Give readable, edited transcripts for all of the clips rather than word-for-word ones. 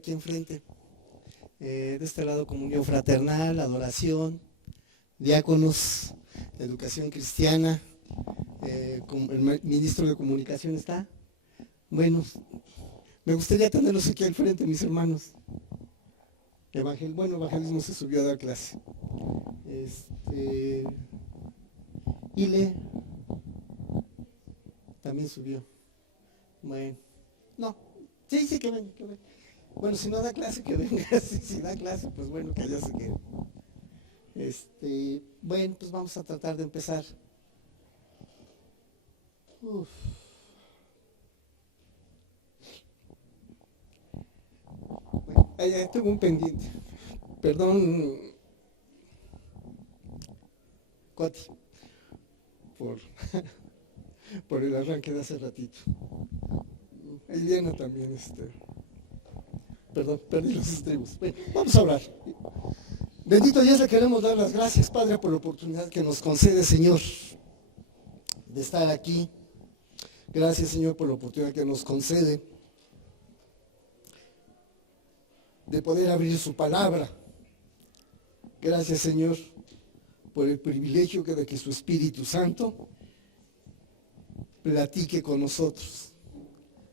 aquí enfrente. De este lado comunión fraternal, adoración, diáconos, educación cristiana, el ministro de comunicación está. Bueno, me gustaría tenerlos aquí al frente, mis hermanos. Evangelismo se subió a dar clase. Ile también subió. Bueno, no, sí, que venga, que venga. Bueno, si no da clase, que venga. Si da clase, pues bueno, que allá se quede. Bueno, pues vamos a tratar de empezar. Bueno, tengo un pendiente. Perdón, Cuati, por el arranque de hace ratito. Y Diana también, Perdón, perdí los estribos. Bueno, vamos a orar. Bendito Dios, le queremos dar las gracias, Padre, por la oportunidad que nos concede, Señor, de estar aquí. Gracias, Señor, por la oportunidad que nos concede de poder abrir su palabra. Gracias, Señor, por el privilegio de que su Espíritu Santo platique con nosotros.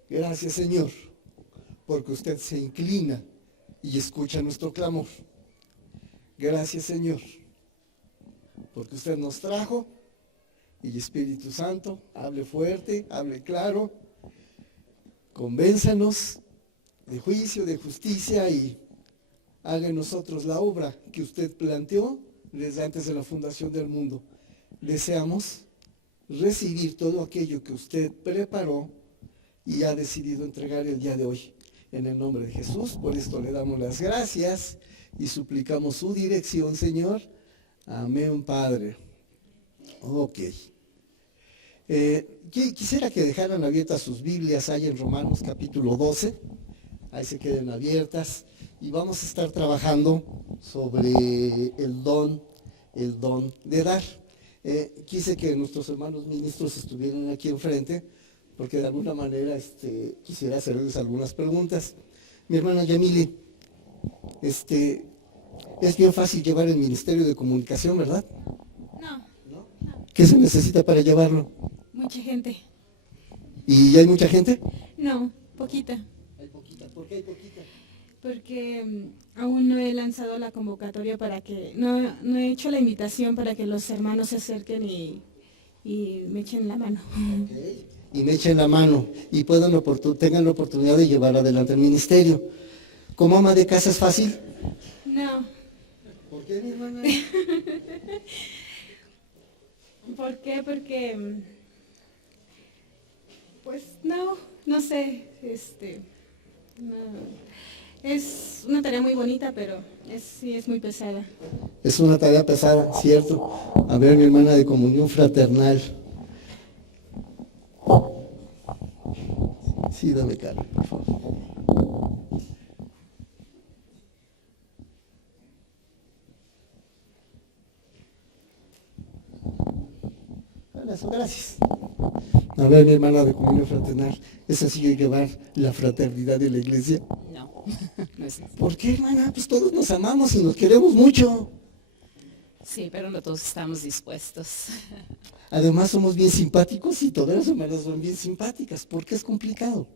Gracias, Señor, porque usted se inclina y escucha nuestro clamor. Gracias, Señor, porque usted nos trajo y Espíritu Santo, hable fuerte, hable claro, convénzanos de juicio, de justicia y haga en nosotros la obra que usted planteó desde antes de la fundación del mundo. Deseamos recibir todo aquello que usted preparó y ha decidido entregar el día de hoy. En el nombre de Jesús, por esto le damos las gracias y suplicamos su dirección, Señor. Amén, Padre. Ok. Quisiera que dejaran abiertas sus Biblias ahí en Romanos capítulo 12. Ahí se queden abiertas. Y vamos a estar trabajando sobre el don de dar. Quise que nuestros hermanos ministros estuvieran aquí enfrente, porque de alguna manera quisiera hacerles algunas preguntas. Mi hermana Yamile, es bien fácil llevar el Ministerio de Comunicación, ¿verdad? No. ¿Qué se necesita para llevarlo? Mucha gente. ¿Y hay mucha gente? No, poquita. Hay poquita. ¿Por qué hay poquita? Porque aún no he lanzado la convocatoria no he hecho la invitación para que los hermanos se acerquen y me echen la mano. Okay. Y me echen la mano y tengan la oportunidad de llevar adelante el ministerio. ¿Como ama de casa es fácil? No. ¿Por qué, mi hermana? ¿Por qué? Porque, pues no sé, no. Es una tarea muy bonita, pero sí es muy pesada. Es una tarea pesada, ¿cierto? A ver, mi hermana de comunión fraternal. Sí, dame carne, por favor. Gracias. A ver, mi hermana de comunión fraternal, ¿es sencillo llevar la fraternidad de la iglesia? No, no es así. ¿Por qué, hermana? Pues todos nos amamos y nos queremos mucho. Sí, pero no todos estamos dispuestos. Además somos bien simpáticos y todas las hermanas son bien simpáticas. ¿Por qué es complicado?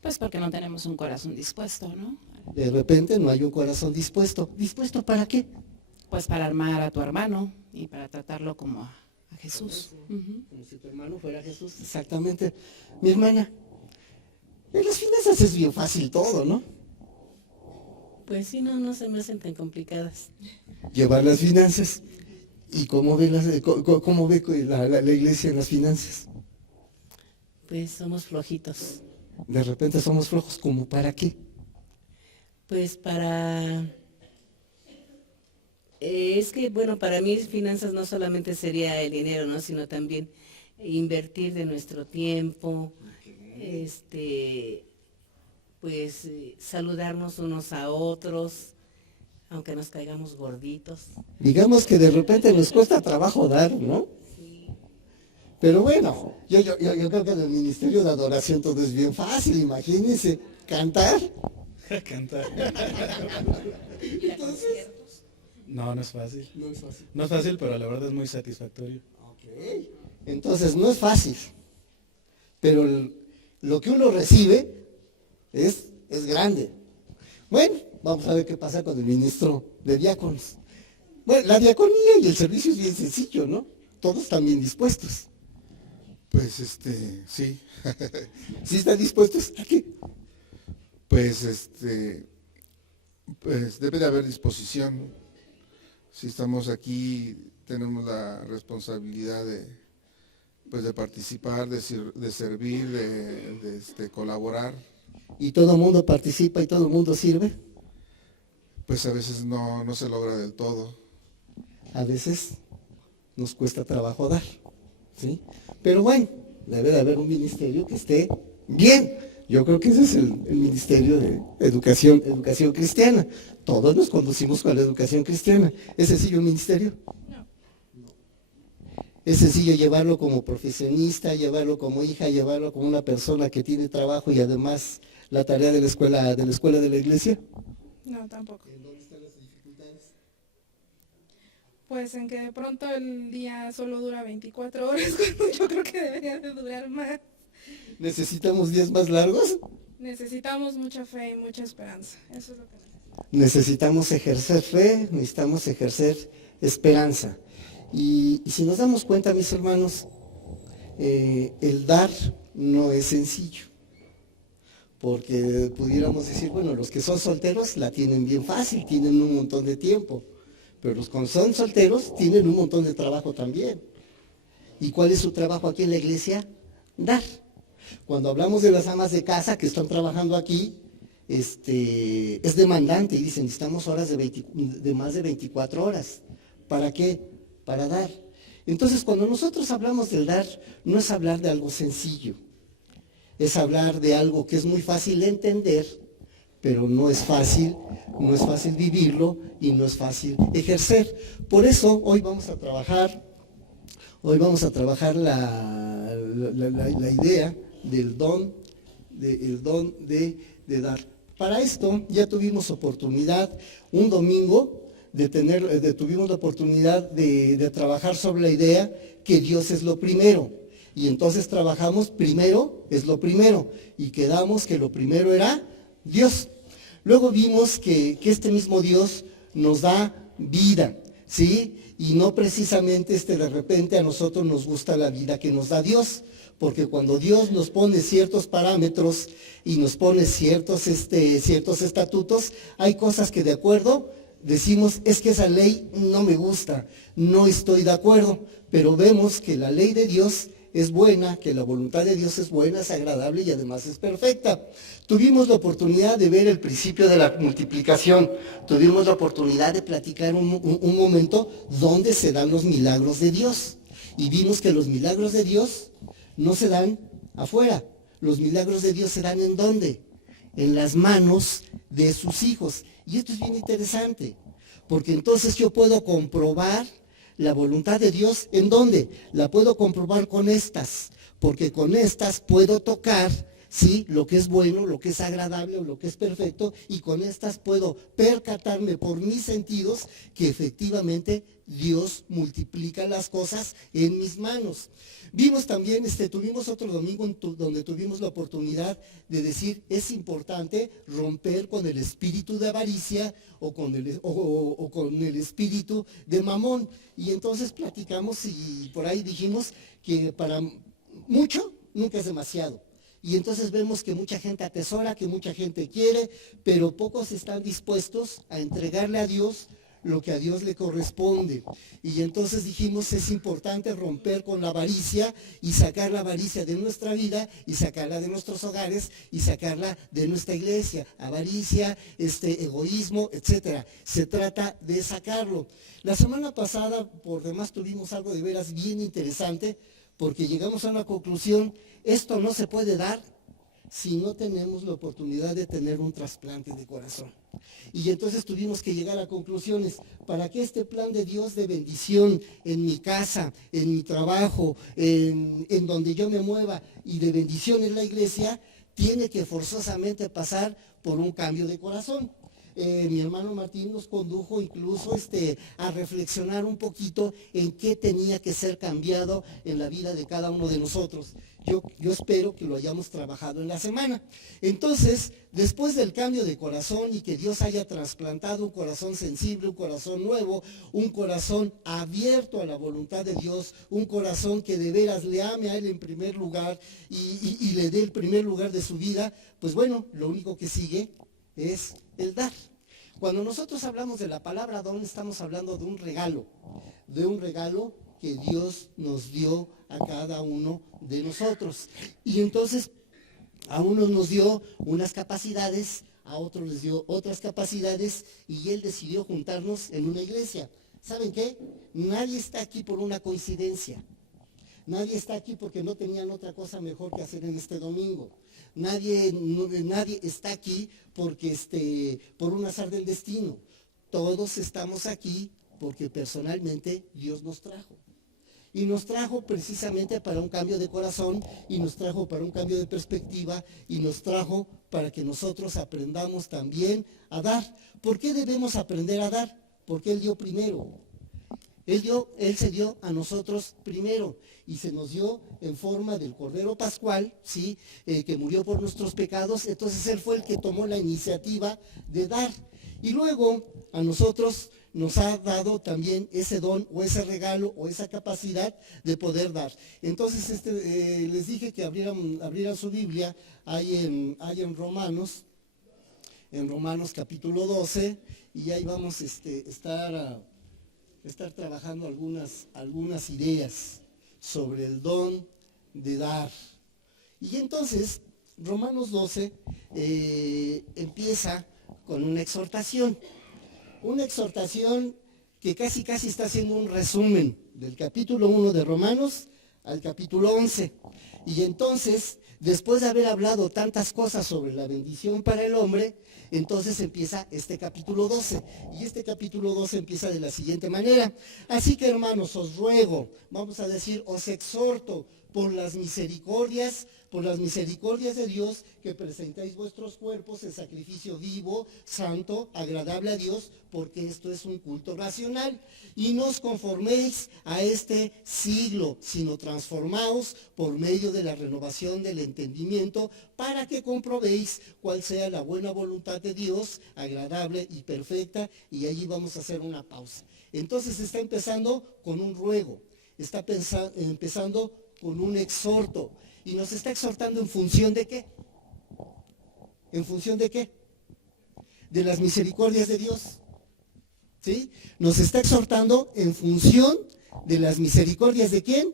Pues porque no tenemos un corazón dispuesto, ¿no? De repente no hay un corazón dispuesto. ¿Dispuesto para qué? Pues para armar a tu hermano y para tratarlo como a Jesús. Como si tu hermano fuera Jesús. Exactamente. Mi hermana, en las finanzas es bien fácil todo, ¿no? Pues sí, no se me hacen tan complicadas. Llevar las finanzas. ¿Y cómo ve la iglesia en las finanzas? Pues somos flojitos. De repente somos flojos, ¿como para qué? Pues es que, bueno, para mí finanzas no solamente sería el dinero, ¿no? Sino también invertir de nuestro tiempo, pues saludarnos unos a otros, aunque nos caigamos gorditos. Digamos que de repente nos cuesta trabajo dar, ¿no? Sí. Pero bueno, yo creo que en el ministerio de adoración todo es bien fácil, imagínense, cantar. Cantar. Entonces, No, no es fácil. no es fácil. No es fácil, pero la verdad es muy satisfactorio. Ok. Entonces, no es fácil, pero lo que uno recibe es grande. Bueno, vamos a ver qué pasa con el ministro de diáconos. Bueno, la diaconía y el servicio es bien sencillo, ¿no? Todos están bien dispuestos. Pues sí. ¿Sí están dispuestos a qué? Pues pues debe de haber disposición. Si estamos aquí, tenemos la responsabilidad de participar, de servir, de colaborar. ¿Y todo el mundo participa y todo el mundo sirve? Pues a veces no se logra del todo. A veces nos cuesta trabajo dar, ¿sí? Pero bueno, debe de haber un ministerio que esté bien. Yo creo que ese es el ministerio de educación cristiana. Todos nos conducimos con la educación cristiana. ¿Es sencillo el ministerio? No. Es sencillo llevarlo como profesionista, llevarlo como hija, llevarlo como una persona que tiene trabajo y además la tarea de la escuela de la iglesia. No, tampoco. ¿En dónde están las dificultades? Pues en que de pronto el día solo dura 24 horas, cuando yo creo que debería de durar más. ¿Necesitamos días más largos? Necesitamos mucha fe y mucha esperanza. Eso es lo que necesitamos. Necesitamos ejercer fe, necesitamos ejercer esperanza. Y si nos damos cuenta, mis hermanos, el dar no es sencillo. Porque pudiéramos decir, bueno, los que son solteros la tienen bien fácil, tienen un montón de tiempo. Pero los que son solteros tienen un montón de trabajo también. ¿Y cuál es su trabajo aquí en la iglesia? Dar. Cuando hablamos de las amas de casa que están trabajando aquí, es demandante y dicen, necesitamos horas de más de 24 horas. ¿Para qué? Para dar. Entonces, cuando nosotros hablamos del dar, no es hablar de algo sencillo. Es hablar de algo que es muy fácil de entender, pero no es fácil vivirlo y no es fácil ejercer. Por eso, hoy vamos a trabajar la idea del don, de dar. Para esto ya tuvimos oportunidad un domingo tuvimos la oportunidad de trabajar sobre la idea que Dios es lo primero. Y entonces trabajamos primero es lo primero y quedamos que lo primero era Dios. Luego vimos que este mismo Dios nos da vida, ¿sí? Y no precisamente de repente a nosotros nos gusta la vida que nos da Dios, porque cuando Dios nos pone ciertos parámetros y nos pone ciertos estatutos, hay cosas que de acuerdo decimos, es que esa ley no me gusta, no estoy de acuerdo, pero vemos que la ley de Dios es buena, que la voluntad de Dios es buena, es agradable y además es perfecta. Tuvimos la oportunidad de ver el principio de la multiplicación, tuvimos la oportunidad de platicar un momento donde se dan los milagros de Dios. Y vimos que los milagros de Dios no se dan afuera, los milagros de Dios se dan ¿en dónde? En las manos de sus hijos. Y esto es bien interesante, porque entonces yo puedo comprobar la voluntad de Dios, ¿en dónde? La puedo comprobar con estas, porque con estas puedo tocar, ¿sí? Lo que es bueno, lo que es agradable o lo que es perfecto, y con estas puedo percatarme por mis sentidos que efectivamente Dios multiplica las cosas en mis manos. Vimos también, tuvimos otro domingo donde tuvimos la oportunidad de decir, es importante romper con el espíritu de avaricia o con el espíritu de mamón. Y entonces platicamos y por ahí dijimos que para mucho nunca es demasiado. Y entonces vemos que mucha gente atesora, que mucha gente quiere, pero pocos están dispuestos a entregarle a Dios lo que a Dios le corresponde. Y entonces dijimos, es importante romper con la avaricia y sacar la avaricia de nuestra vida y sacarla de nuestros hogares y sacarla de nuestra iglesia. Avaricia, egoísmo, etcétera. Se trata de sacarlo. La semana pasada, por demás, tuvimos algo de veras bien interesante, porque llegamos a una conclusión, esto no se puede dar si no tenemos la oportunidad de tener un trasplante de corazón. Y entonces tuvimos que llegar a conclusiones para que este plan de Dios de bendición en mi casa, en mi trabajo, en donde yo me mueva y de bendición en la iglesia, tiene que forzosamente pasar por un cambio de corazón. Mi hermano Martín nos condujo incluso a reflexionar un poquito en qué tenía que ser cambiado en la vida de cada uno de nosotros. Yo espero que lo hayamos trabajado en la semana. Entonces, después del cambio de corazón y que Dios haya trasplantado un corazón sensible, un corazón nuevo, un corazón abierto a la voluntad de Dios, un corazón que de veras le ame a Él en primer lugar y le dé el primer lugar de su vida, pues bueno, lo único que sigue es el dar. Cuando nosotros hablamos de la palabra don, estamos hablando de un regalo que Dios nos dio a cada uno de nosotros. Y entonces a unos nos dio unas capacidades, a otros les dio otras capacidades y Él decidió juntarnos en una iglesia. ¿Saben qué? Nadie está aquí por una coincidencia. Nadie está aquí porque no tenían otra cosa mejor que hacer en este domingo. Nadie está aquí porque por un azar del destino. Todos estamos aquí porque personalmente Dios nos trajo. Y nos trajo precisamente para un cambio de corazón, y nos trajo para un cambio de perspectiva, y nos trajo para que nosotros aprendamos también a dar. ¿Por qué debemos aprender a dar? Porque Él dio primero. Él se dio a nosotros primero y se nos dio en forma del Cordero Pascual, ¿sí? Que murió por nuestros pecados. Entonces Él fue el que tomó la iniciativa de dar. Y luego a nosotros nos ha dado también ese don o ese regalo o esa capacidad de poder dar. Entonces les dije que abrieran su Biblia, hay en Romanos capítulo 12, y ahí vamos estar trabajando algunas ideas sobre el don de dar. Y entonces Romanos 12 empieza con una exhortación que casi está haciendo un resumen del capítulo 1 de Romanos al capítulo 11. Y entonces, después de haber hablado tantas cosas sobre la bendición para el hombre, entonces empieza este capítulo 12. Y este capítulo 12 empieza de la siguiente manera. Así que, hermanos, os ruego, vamos a decir, os exhorto por las misericordias de Dios, que presentéis vuestros cuerpos en sacrificio vivo, santo, agradable a Dios, porque esto es un culto racional. Y no os conforméis a este siglo, sino transformaos por medio de la renovación del entendimiento, para que comprobéis cuál sea la buena voluntad de Dios, agradable y perfecta. Y allí vamos a hacer una pausa. Entonces está empezando con un ruego, está empezando con un exhorto. Y nos está exhortando ¿en función de qué? ¿En función de qué? De las misericordias de Dios. ¿Sí? Nos está exhortando en función de las misericordias ¿de quién?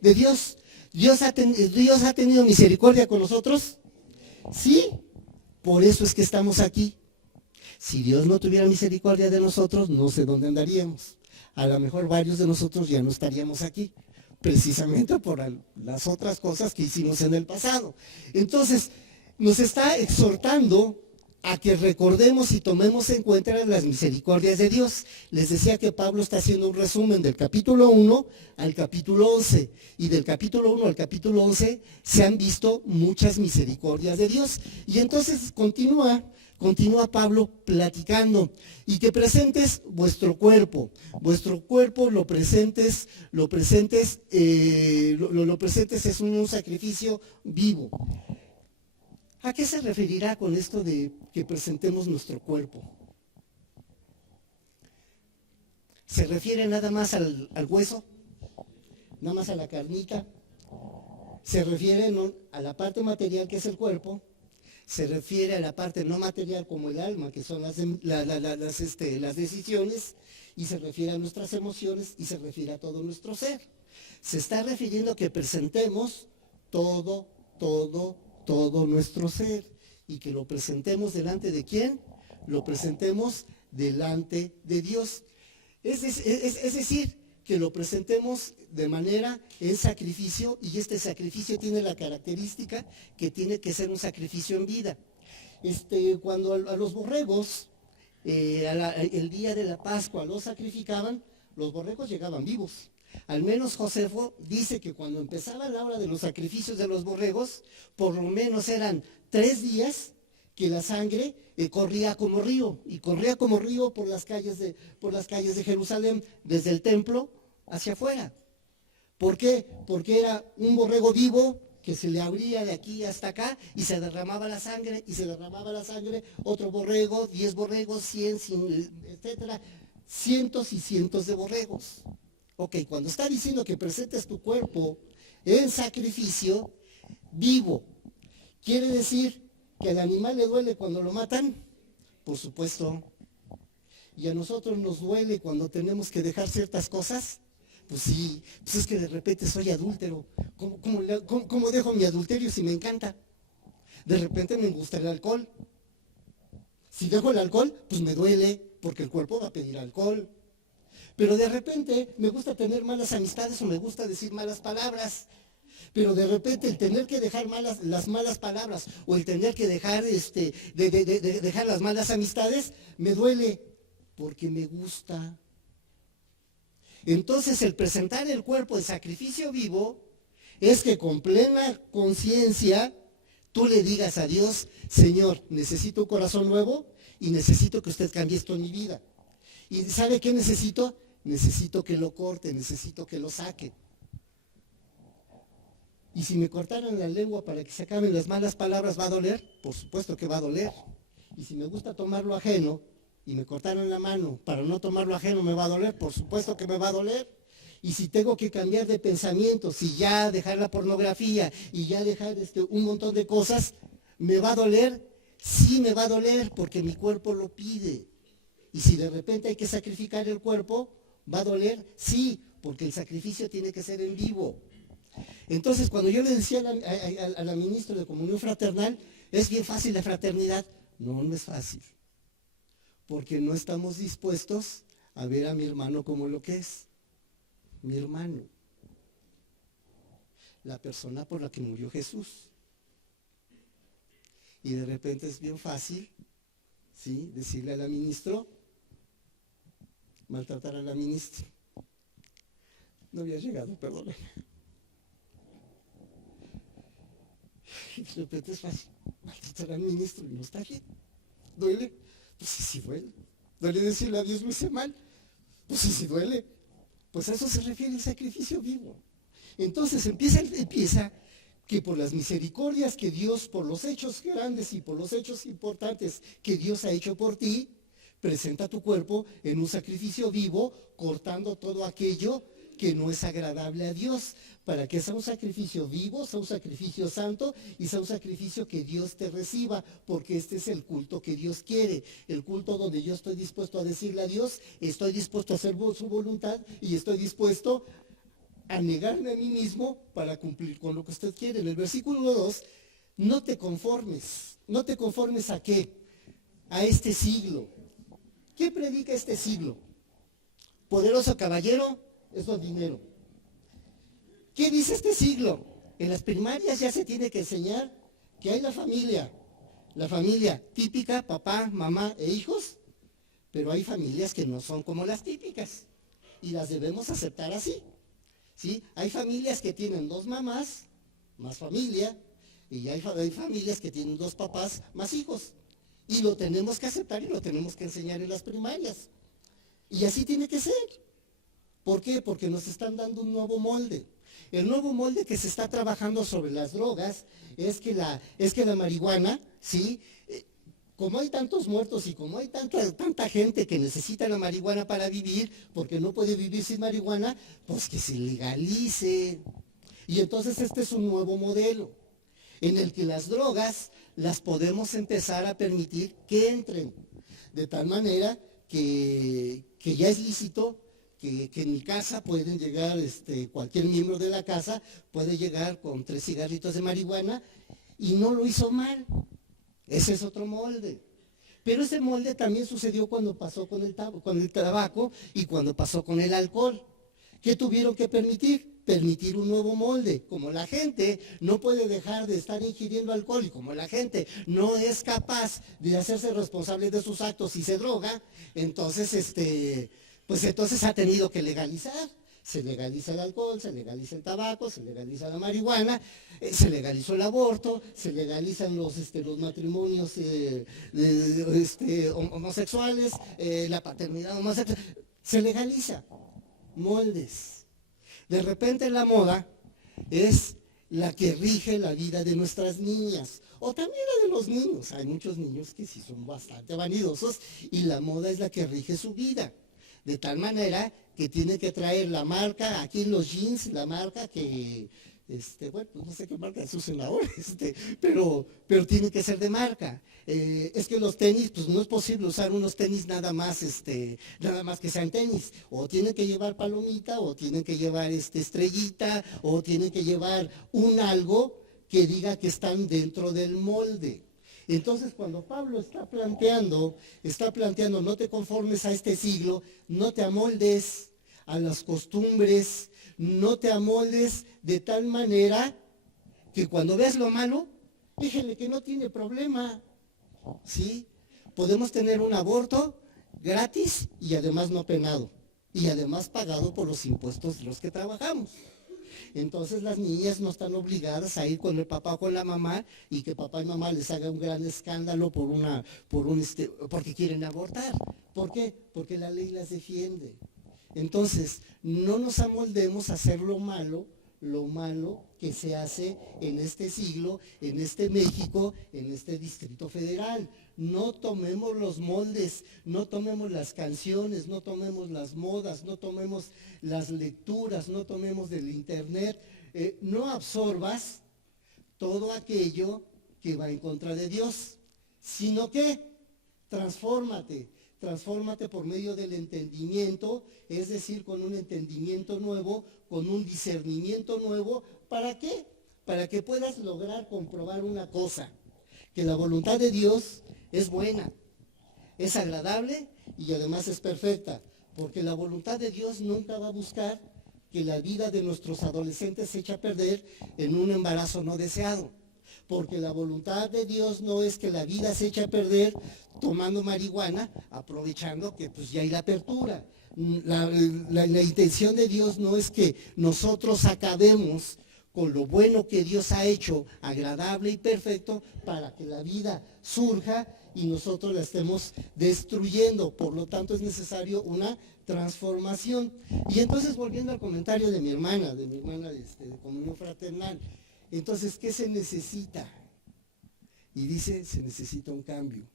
De Dios. ¿Dios ha tenido misericordia con nosotros? Sí. Por eso es que estamos aquí. Si Dios no tuviera misericordia de nosotros, no sé dónde andaríamos. A lo mejor varios de nosotros ya no estaríamos aquí, precisamente por las otras cosas que hicimos en el pasado. Entonces, nos está exhortando a que recordemos y tomemos en cuenta las misericordias de Dios. Les decía que Pablo está haciendo un resumen del capítulo 1 al capítulo 11, y del capítulo 1 al capítulo 11 se han visto muchas misericordias de Dios. Y entonces continúa Pablo platicando, y que presentes vuestro cuerpo lo presentes es un sacrificio vivo. ¿A qué se referirá con esto de que presentemos nuestro cuerpo? ¿Se refiere nada más al hueso? ¿Nada más a la carnita? ¿Se refiere a la parte material que es el cuerpo? ¿Se refiere a la parte no material como el alma, que son las decisiones? Y se refiere a nuestras emociones, y se refiere a todo nuestro ser. Se está refiriendo a que presentemos todo nuestro ser, y que lo presentemos delante de ¿quién? Lo presentemos delante de Dios. Es decir, que lo presentemos de manera en sacrificio, y este sacrificio tiene la característica que tiene que ser un sacrificio en vida. Cuando a los borregos, el día de la Pascua los sacrificaban, los borregos llegaban vivos. Al menos Josefo dice que cuando empezaba la hora de los sacrificios de los borregos, por lo menos eran 3 días que la sangre corría como río, y corría como río por las calles de Jerusalén, desde el templo hacia afuera. ¿Por qué? Porque era un borrego vivo que se le abría de aquí hasta acá y se derramaba la sangre, y se derramaba la sangre, otro borrego, 10 borregos, 100, etcétera, cientos y cientos de borregos. Ok, cuando está diciendo que presentes tu cuerpo en sacrificio vivo, ¿quiere decir que al animal le duele cuando lo matan? Por supuesto. ¿Y a nosotros nos duele cuando tenemos que dejar ciertas cosas? Pues sí, pues es que de repente soy adúltero. ¿Cómo dejo mi adulterio si me encanta? De repente me gusta el alcohol. Si dejo el alcohol, pues me duele, porque el cuerpo va a pedir alcohol. Pero de repente me gusta tener malas amistades o me gusta decir malas palabras. Pero de repente el tener que dejar las malas palabras o el tener que dejar, dejar las malas amistades, me duele porque me gusta. Entonces el presentar el cuerpo en sacrificio vivo es que con plena conciencia tú le digas a Dios: Señor, necesito un corazón nuevo y necesito que usted cambie esto en mi vida. ¿Y sabe qué necesito? Necesito que lo corte, necesito que lo saque. Y si me cortaran la lengua para que se acaben las malas palabras, ¿va a doler? Por supuesto que va a doler. Y si me gusta tomar lo ajeno y me cortaran la mano para no tomar lo ajeno, ¿me va a doler? Por supuesto que me va a doler. Y si tengo que cambiar de pensamiento, si ya dejar la pornografía y ya dejar un montón de cosas, ¿me va a doler? Sí me va a doler porque mi cuerpo lo pide. Y si de repente hay que sacrificar el cuerpo, ¿va a doler? Sí, porque el sacrificio tiene que ser en vivo. Entonces, cuando yo le decía a la ministra de Comunión Fraternal, es bien fácil la fraternidad. No, no es fácil. Porque no estamos dispuestos a ver a mi hermano como lo que es. Mi hermano. La persona por la que murió Jesús. Y de repente es bien fácil, ¿sí?, decirle a la ministra, maltratar a la ministra. No había llegado, perdóname. Y de repente es fácil maltratar al ministro y no está bien. ¿Duele? Pues sí, sí duele. ¿Duele decirle a Dios lo hice mal? Pues sí, sí duele. Pues a eso se refiere el sacrificio vivo. Entonces empieza que por las misericordias que Dios, por los hechos grandes y por los hechos importantes que Dios ha hecho por ti, presenta tu cuerpo en un sacrificio vivo, cortando todo aquello que no es agradable a Dios, para que sea un sacrificio vivo, sea un sacrificio santo y sea un sacrificio que Dios te reciba, porque este es el culto que Dios quiere, el culto donde yo estoy dispuesto a decirle a Dios, estoy dispuesto a hacer su voluntad y estoy dispuesto a negarme a mí mismo para cumplir con lo que usted quiere. En el versículo 2, no te conformes ¿a qué? A este siglo. ¿Qué predica este siglo? Poderoso caballero, eso es dinero. ¿Qué dice este siglo? En las primarias ya se tiene que enseñar que hay la familia típica, papá, mamá e hijos, pero hay familias que no son como las típicas y las debemos aceptar así, ¿sí? Hay familias que tienen 2 mamás, más familia, y hay familias que tienen 2 papás, más hijos, y lo tenemos que aceptar y lo tenemos que enseñar en las primarias. Y así tiene que ser. ¿Por qué? Porque nos están dando un nuevo molde. El nuevo molde que se está trabajando sobre las drogas es que la marihuana, ¿sí?, como hay tantos muertos y como hay tanta gente que necesita la marihuana para vivir, porque no puede vivir sin marihuana, pues que se legalice. Y entonces este es un nuevo modelo, en el que las drogas las podemos empezar a permitir que entren, de tal manera que ya es lícito que en mi casa pueden llegar, cualquier miembro de la casa puede llegar con 3 cigarritos de marihuana y no lo hizo mal. Ese es otro molde. Pero ese molde también sucedió cuando pasó con el tabaco y cuando pasó con el alcohol. ¿Qué tuvieron que permitir? Permitir un nuevo molde. Como la gente no puede dejar de estar ingiriendo alcohol y como la gente no es capaz de hacerse responsable de sus actos y se droga, entonces, pues entonces ha tenido que legalizar. Se legaliza el alcohol, se legaliza el tabaco, se legaliza la marihuana, se legalizó el aborto, se legalizan los matrimonios homosexuales, la paternidad homosexual, se legaliza. Moldes. De repente la moda es la que rige la vida de nuestras niñas, o también la de los niños. Hay muchos niños que sí son bastante vanidosos y la moda es la que rige su vida. De tal manera que tiene que traer la marca, aquí en los jeans, la marca que, bueno, pues no sé qué marca se usen ahora, pero tiene que ser de marca. Es que los tenis, pues no es posible usar unos tenis nada más que sean tenis. O tienen que llevar palomita, o tienen que llevar estrellita, o tienen que llevar un algo que diga que están dentro del molde. Entonces, cuando Pablo está planteando, no te conformes a este siglo, no te amoldes a las costumbres, no te amoldes de tal manera que cuando ves lo malo, déjele que no tiene problema, ¿sí? Podemos tener un aborto gratis y además no penado, y además pagado por los impuestos de los que trabajamos. Entonces las niñas no están obligadas a ir con el papá o con la mamá y que papá y mamá les haga un gran escándalo porque quieren abortar. ¿Por qué? Porque la ley las defiende. Entonces, no nos amoldemos a hacer lo malo que se hace en este siglo, en este México, en este Distrito Federal. No tomemos los moldes, no tomemos las canciones, no tomemos las modas, no tomemos las lecturas, no tomemos del internet. No absorbas todo aquello que va en contra de Dios, sino que transfórmate por medio del entendimiento, es decir, con un entendimiento nuevo, con un discernimiento nuevo. ¿Para qué? Para que puedas lograr comprobar una cosa, que la voluntad de Dios es buena, es agradable y además es perfecta, porque la voluntad de Dios nunca va a buscar que la vida de nuestros adolescentes se eche a perder en un embarazo no deseado. Porque la voluntad de Dios no es que la vida se eche a perder tomando marihuana, aprovechando que pues ya hay la apertura. La intención de Dios no es que nosotros acabemos con lo bueno que Dios ha hecho, agradable y perfecto, para que la vida surja y nosotros la estemos destruyendo. Por lo tanto, es necesario una transformación. Y entonces, volviendo al comentario de mi hermana de comunión fraternal, entonces, ¿qué se necesita? Y dice, se necesita un cambio.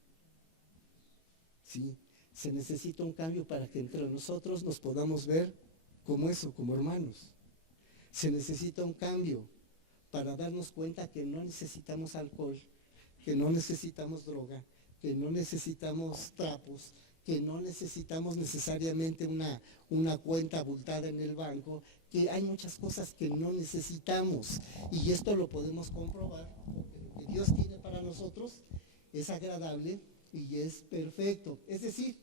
¿Sí? Se necesita un cambio para que entre nosotros nos podamos ver como eso, como hermanos. Se necesita un cambio para darnos cuenta que no necesitamos alcohol, que no necesitamos droga, que no necesitamos trapos, que no necesitamos necesariamente una cuenta abultada en el banco, que hay muchas cosas que no necesitamos. Y esto lo podemos comprobar, porque lo que Dios tiene para nosotros es agradable y es perfecto. Es decir,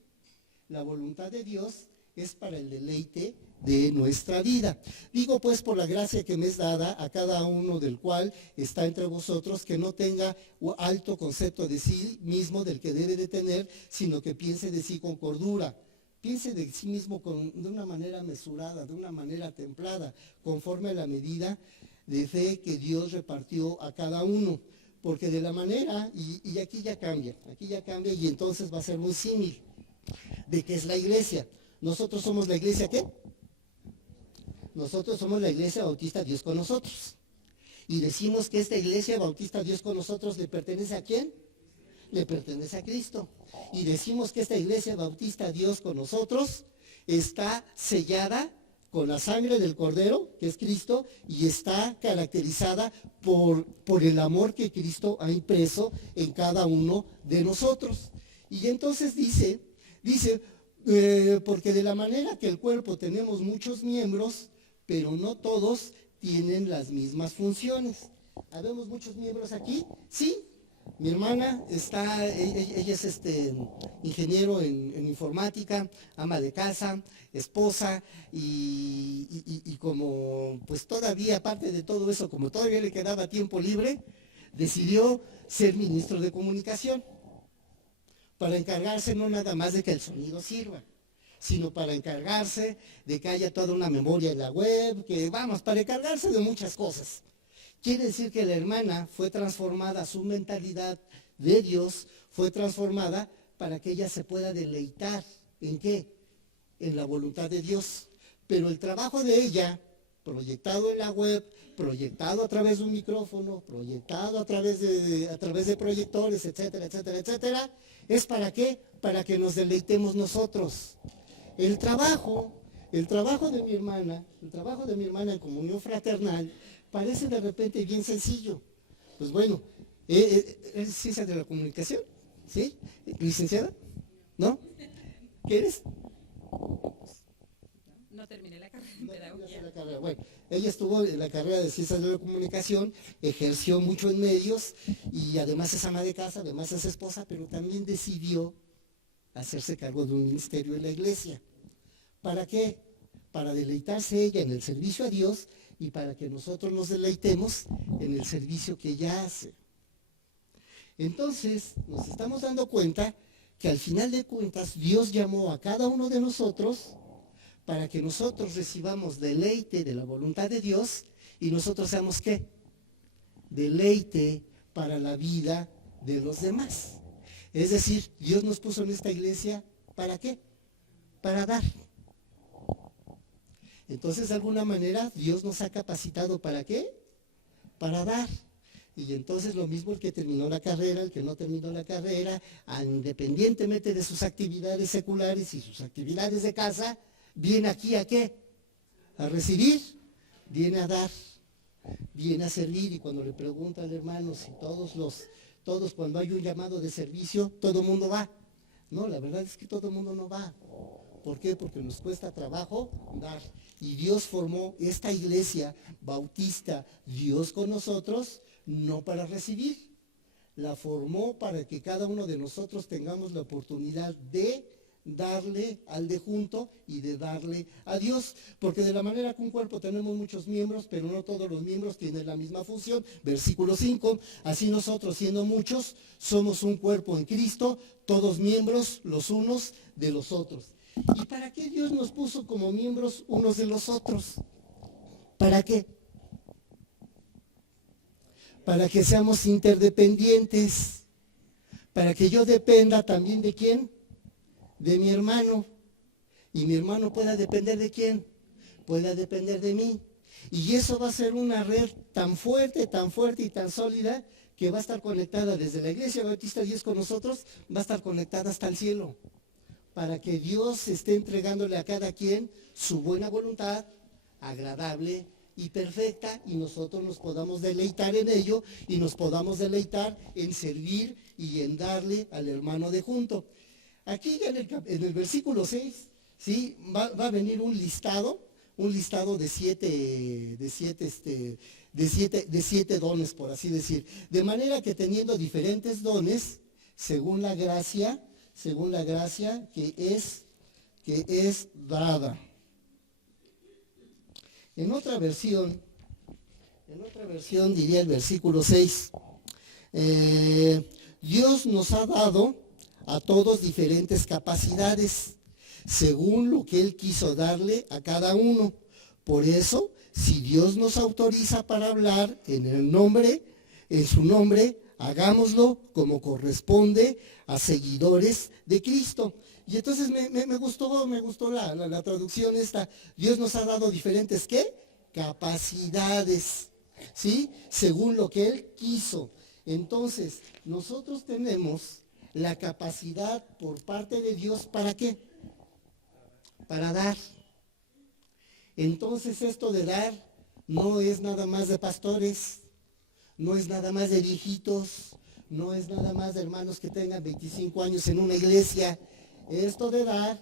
la voluntad de Dios es para el deleite de nuestra vida. Digo pues, por la gracia que me es dada a cada uno del cual está entre vosotros, que no tenga alto concepto de sí mismo del que debe de tener, sino que piense de sí con cordura. Piense de sí mismo de una manera mesurada, de una manera templada, conforme a la medida de fe que Dios repartió a cada uno. Porque de la manera, y aquí ya cambia, y entonces va a ser muy símil de qué es la iglesia. Nosotros somos la iglesia, ¿qué? Nosotros somos la iglesia bautista Dios con nosotros. Y decimos que esta iglesia bautista Dios con nosotros le pertenece ¿a quién? Le pertenece a Cristo. Y decimos que esta iglesia bautista Dios con nosotros está sellada con la sangre del Cordero, que es Cristo, y está caracterizada por el amor que Cristo ha impreso en cada uno de nosotros. Y entonces dice, porque de la manera que el cuerpo tenemos muchos miembros, pero no todos tienen las mismas funciones. ¿Habemos muchos miembros aquí? Sí. Mi hermana ella es ingeniero en informática, ama de casa, esposa, y como pues todavía, aparte de todo eso, como todavía le quedaba tiempo libre, decidió ser ministro de comunicación, para encargarse no nada más de que el sonido sirva, sino para encargarse de que haya toda una memoria en la web, que vamos, para encargarse de muchas cosas. Quiere decir que la hermana fue transformada, su mentalidad de Dios fue transformada para que ella se pueda deleitar. ¿En qué? En la voluntad de Dios. Pero el trabajo de ella, proyectado en la web, proyectado a través de un micrófono, proyectado a través de proyectores, etcétera, etcétera, etcétera, ¿es para qué? Para que nos deleitemos nosotros. El trabajo de mi hermana, en comunión fraternal, parece de repente bien sencillo. Pues bueno, ¿es ciencia de la comunicación? ¿Sí? ¿Licenciada? ¿No? ¿Qué eres? No terminé la carrera en pedagogía. Bueno, ella estuvo en la carrera de ciencias de la comunicación, ejerció mucho en medios y además es ama de casa, además es esposa, pero también decidió hacerse cargo de un ministerio en la iglesia. ¿Para qué? Para deleitarse ella en el servicio a Dios y para que nosotros nos deleitemos en el servicio que ella hace. Entonces, nos estamos dando cuenta que al final de cuentas Dios llamó a cada uno de nosotros para que nosotros recibamos deleite de la voluntad de Dios y nosotros seamos ¿qué? Deleite para la vida de los demás. Es decir, Dios nos puso en esta iglesia ¿para qué? Para dar. Entonces, de alguna manera, Dios nos ha capacitado ¿para qué? Para dar. Y entonces lo mismo el que terminó la carrera, el que no terminó la carrera, independientemente de sus actividades seculares y sus actividades de casa, viene aquí ¿a qué? A recibir, viene a dar, viene a servir. Y cuando le pregunta al hermano si todos cuando hay un llamado de servicio, todo el mundo va. No, la verdad es que todo el mundo no va. ¿Por qué? Porque nos cuesta trabajo dar. Y Dios formó esta iglesia bautista, Dios con nosotros, no para recibir. La formó para que cada uno de nosotros tengamos la oportunidad de darle al de junto y de darle a Dios. Porque de la manera que un cuerpo tenemos muchos miembros, pero no todos los miembros tienen la misma función. Versículo 5, así nosotros siendo muchos, somos un cuerpo en Cristo, todos miembros los unos de los otros. ¿Y para qué Dios nos puso como miembros unos de los otros? ¿Para qué? Para que seamos interdependientes, para que yo dependa también de ¿quién? De mi hermano, y mi hermano pueda depender de ¿quién? Pueda depender de mí. Y eso va a ser una red tan fuerte y tan sólida que va a estar conectada desde la Iglesia Bautista Dios con nosotros, va a estar conectada hasta el cielo, para que Dios esté entregándole a cada quien su buena voluntad, agradable y perfecta, y nosotros nos podamos deleitar en ello, y nos podamos deleitar en servir y en darle al hermano de junto. Aquí en el versículo 6, ¿sí? va a venir un listado de siete dones, por así decir. De manera que teniendo diferentes dones, según la gracia que es dada. En otra versión diría el versículo 6, Dios nos ha dado a todos diferentes capacidades, según lo que Él quiso darle a cada uno. Por eso, si Dios nos autoriza para hablar en su nombre, hagámoslo como corresponde a seguidores de Cristo. Y entonces me gustó la traducción esta. Dios nos ha dado diferentes ¿qué? Capacidades, ¿sí? Según lo que Él quiso. Entonces, nosotros tenemos la capacidad por parte de Dios, ¿para qué? Para dar. Entonces, esto de dar no es nada más de pastores, no es nada más de viejitos, no es nada más de hermanos que tengan 25 años en una iglesia. Esto de dar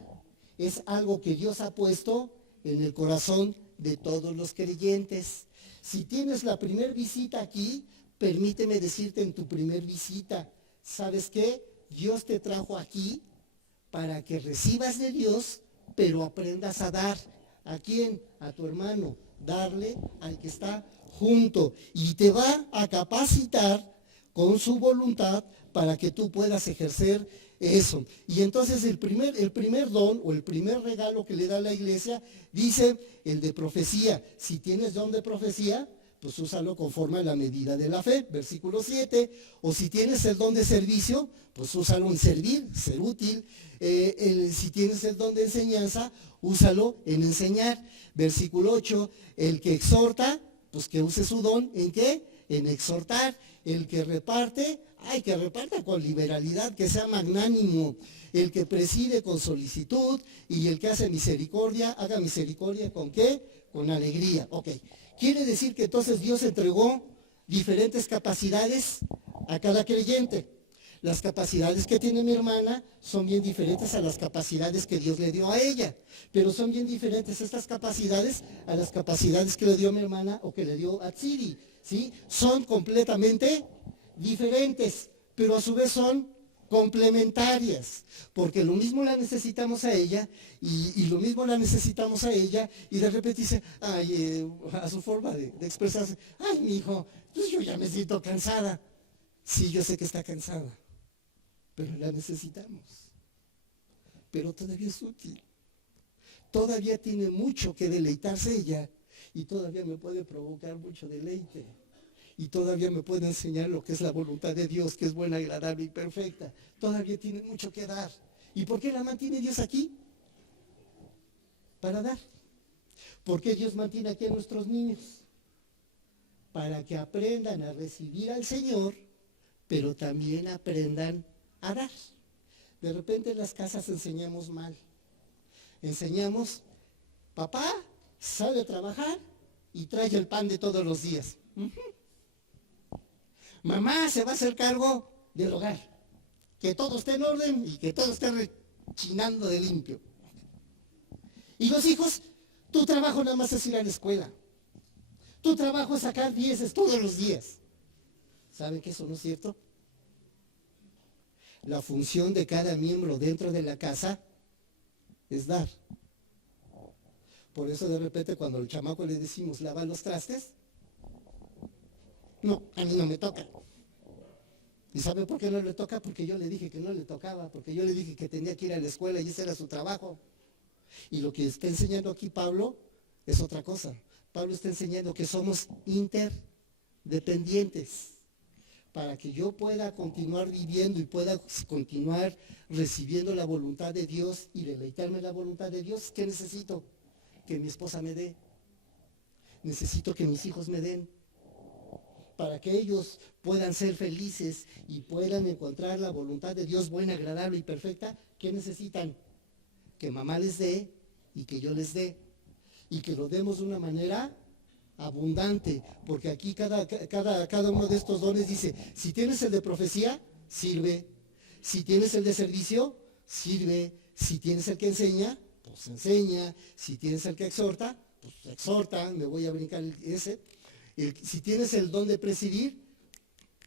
es algo que Dios ha puesto en el corazón de todos los creyentes. Si tienes la primer visita aquí, permíteme decirte en tu primer visita, ¿sabes qué? Dios te trajo aquí para que recibas de Dios, pero aprendas a dar. ¿A quién? A tu hermano. Darle al que está junto. Y te va a capacitar con su voluntad para que tú puedas ejercer eso. Y entonces el primer don o el primer regalo que le da la iglesia dice el de profecía. Si tienes don de profecía, pues úsalo conforme a la medida de la fe, versículo 7. O si tienes el don de servicio, pues úsalo en servir, ser útil. Si tienes el don de enseñanza, úsalo en enseñar. Versículo 8, el que exhorta, pues que use su don, ¿en qué? En exhortar. El que reparte, que reparta con liberalidad, que sea magnánimo. El que preside con solicitud, y el que hace misericordia, haga misericordia ¿con qué? Con alegría. Ok. Quiere decir que entonces Dios entregó diferentes capacidades a cada creyente. Las capacidades que tiene mi hermana son bien diferentes a las capacidades que Dios le dio a ella. Pero son bien diferentes estas capacidades a las capacidades que le dio mi hermana o que le dio a Tsiri, ¿sí? Son completamente diferentes, pero a su vez son complementarias, porque lo mismo la necesitamos a ella y lo mismo la necesitamos a ella, y de repente dice, a su forma de expresarse, mi hijo, pues yo ya me siento cansada. Sí, yo sé que está cansada, pero la necesitamos. Pero todavía es útil, todavía tiene mucho que deleitarse ella, y todavía me puede provocar mucho deleite. Y todavía me puede enseñar lo que es la voluntad de Dios, que es buena, agradable y perfecta. Todavía tiene mucho que dar. ¿Y por qué la mantiene Dios aquí? Para dar. ¿Por qué Dios mantiene aquí a nuestros niños? Para que aprendan a recibir al Señor, pero también aprendan a dar. De repente en las casas enseñamos mal. Enseñamos, papá sale a trabajar y trae el pan de todos los días. Mamá se va a hacer cargo del hogar, que todo esté en orden y que todo esté rechinando de limpio. Y los hijos, tu trabajo nada más es ir a la escuela. Tu trabajo es sacar 10 todos los días. ¿Saben que eso no es cierto? La función de cada miembro dentro de la casa es dar. Por eso de repente cuando al chamaco le decimos lava los trastes, no, a mí no me toca. ¿Y sabe por qué no le toca? Porque yo le dije que no le tocaba, porque yo le dije que tenía que ir a la escuela y ese era su trabajo. Y lo que está enseñando aquí Pablo es otra cosa. Pablo está enseñando que somos interdependientes. Para que yo pueda continuar viviendo y pueda continuar recibiendo la voluntad de Dios y deleitarme en la voluntad de Dios, ¿qué necesito? Que mi esposa me dé. Necesito que mis hijos me den. Para que ellos puedan ser felices y puedan encontrar la voluntad de Dios buena, agradable y perfecta, ¿qué necesitan? Que mamá les dé y que yo les dé. Y que lo demos de una manera abundante, porque aquí cada uno de estos dones dice, si tienes el de profecía, sirve. Si tienes el de servicio, sirve. Si tienes el que enseña, pues enseña. Si tienes el que exhorta, pues exhorta. Me voy a brincar ese. Si tienes el don de presidir,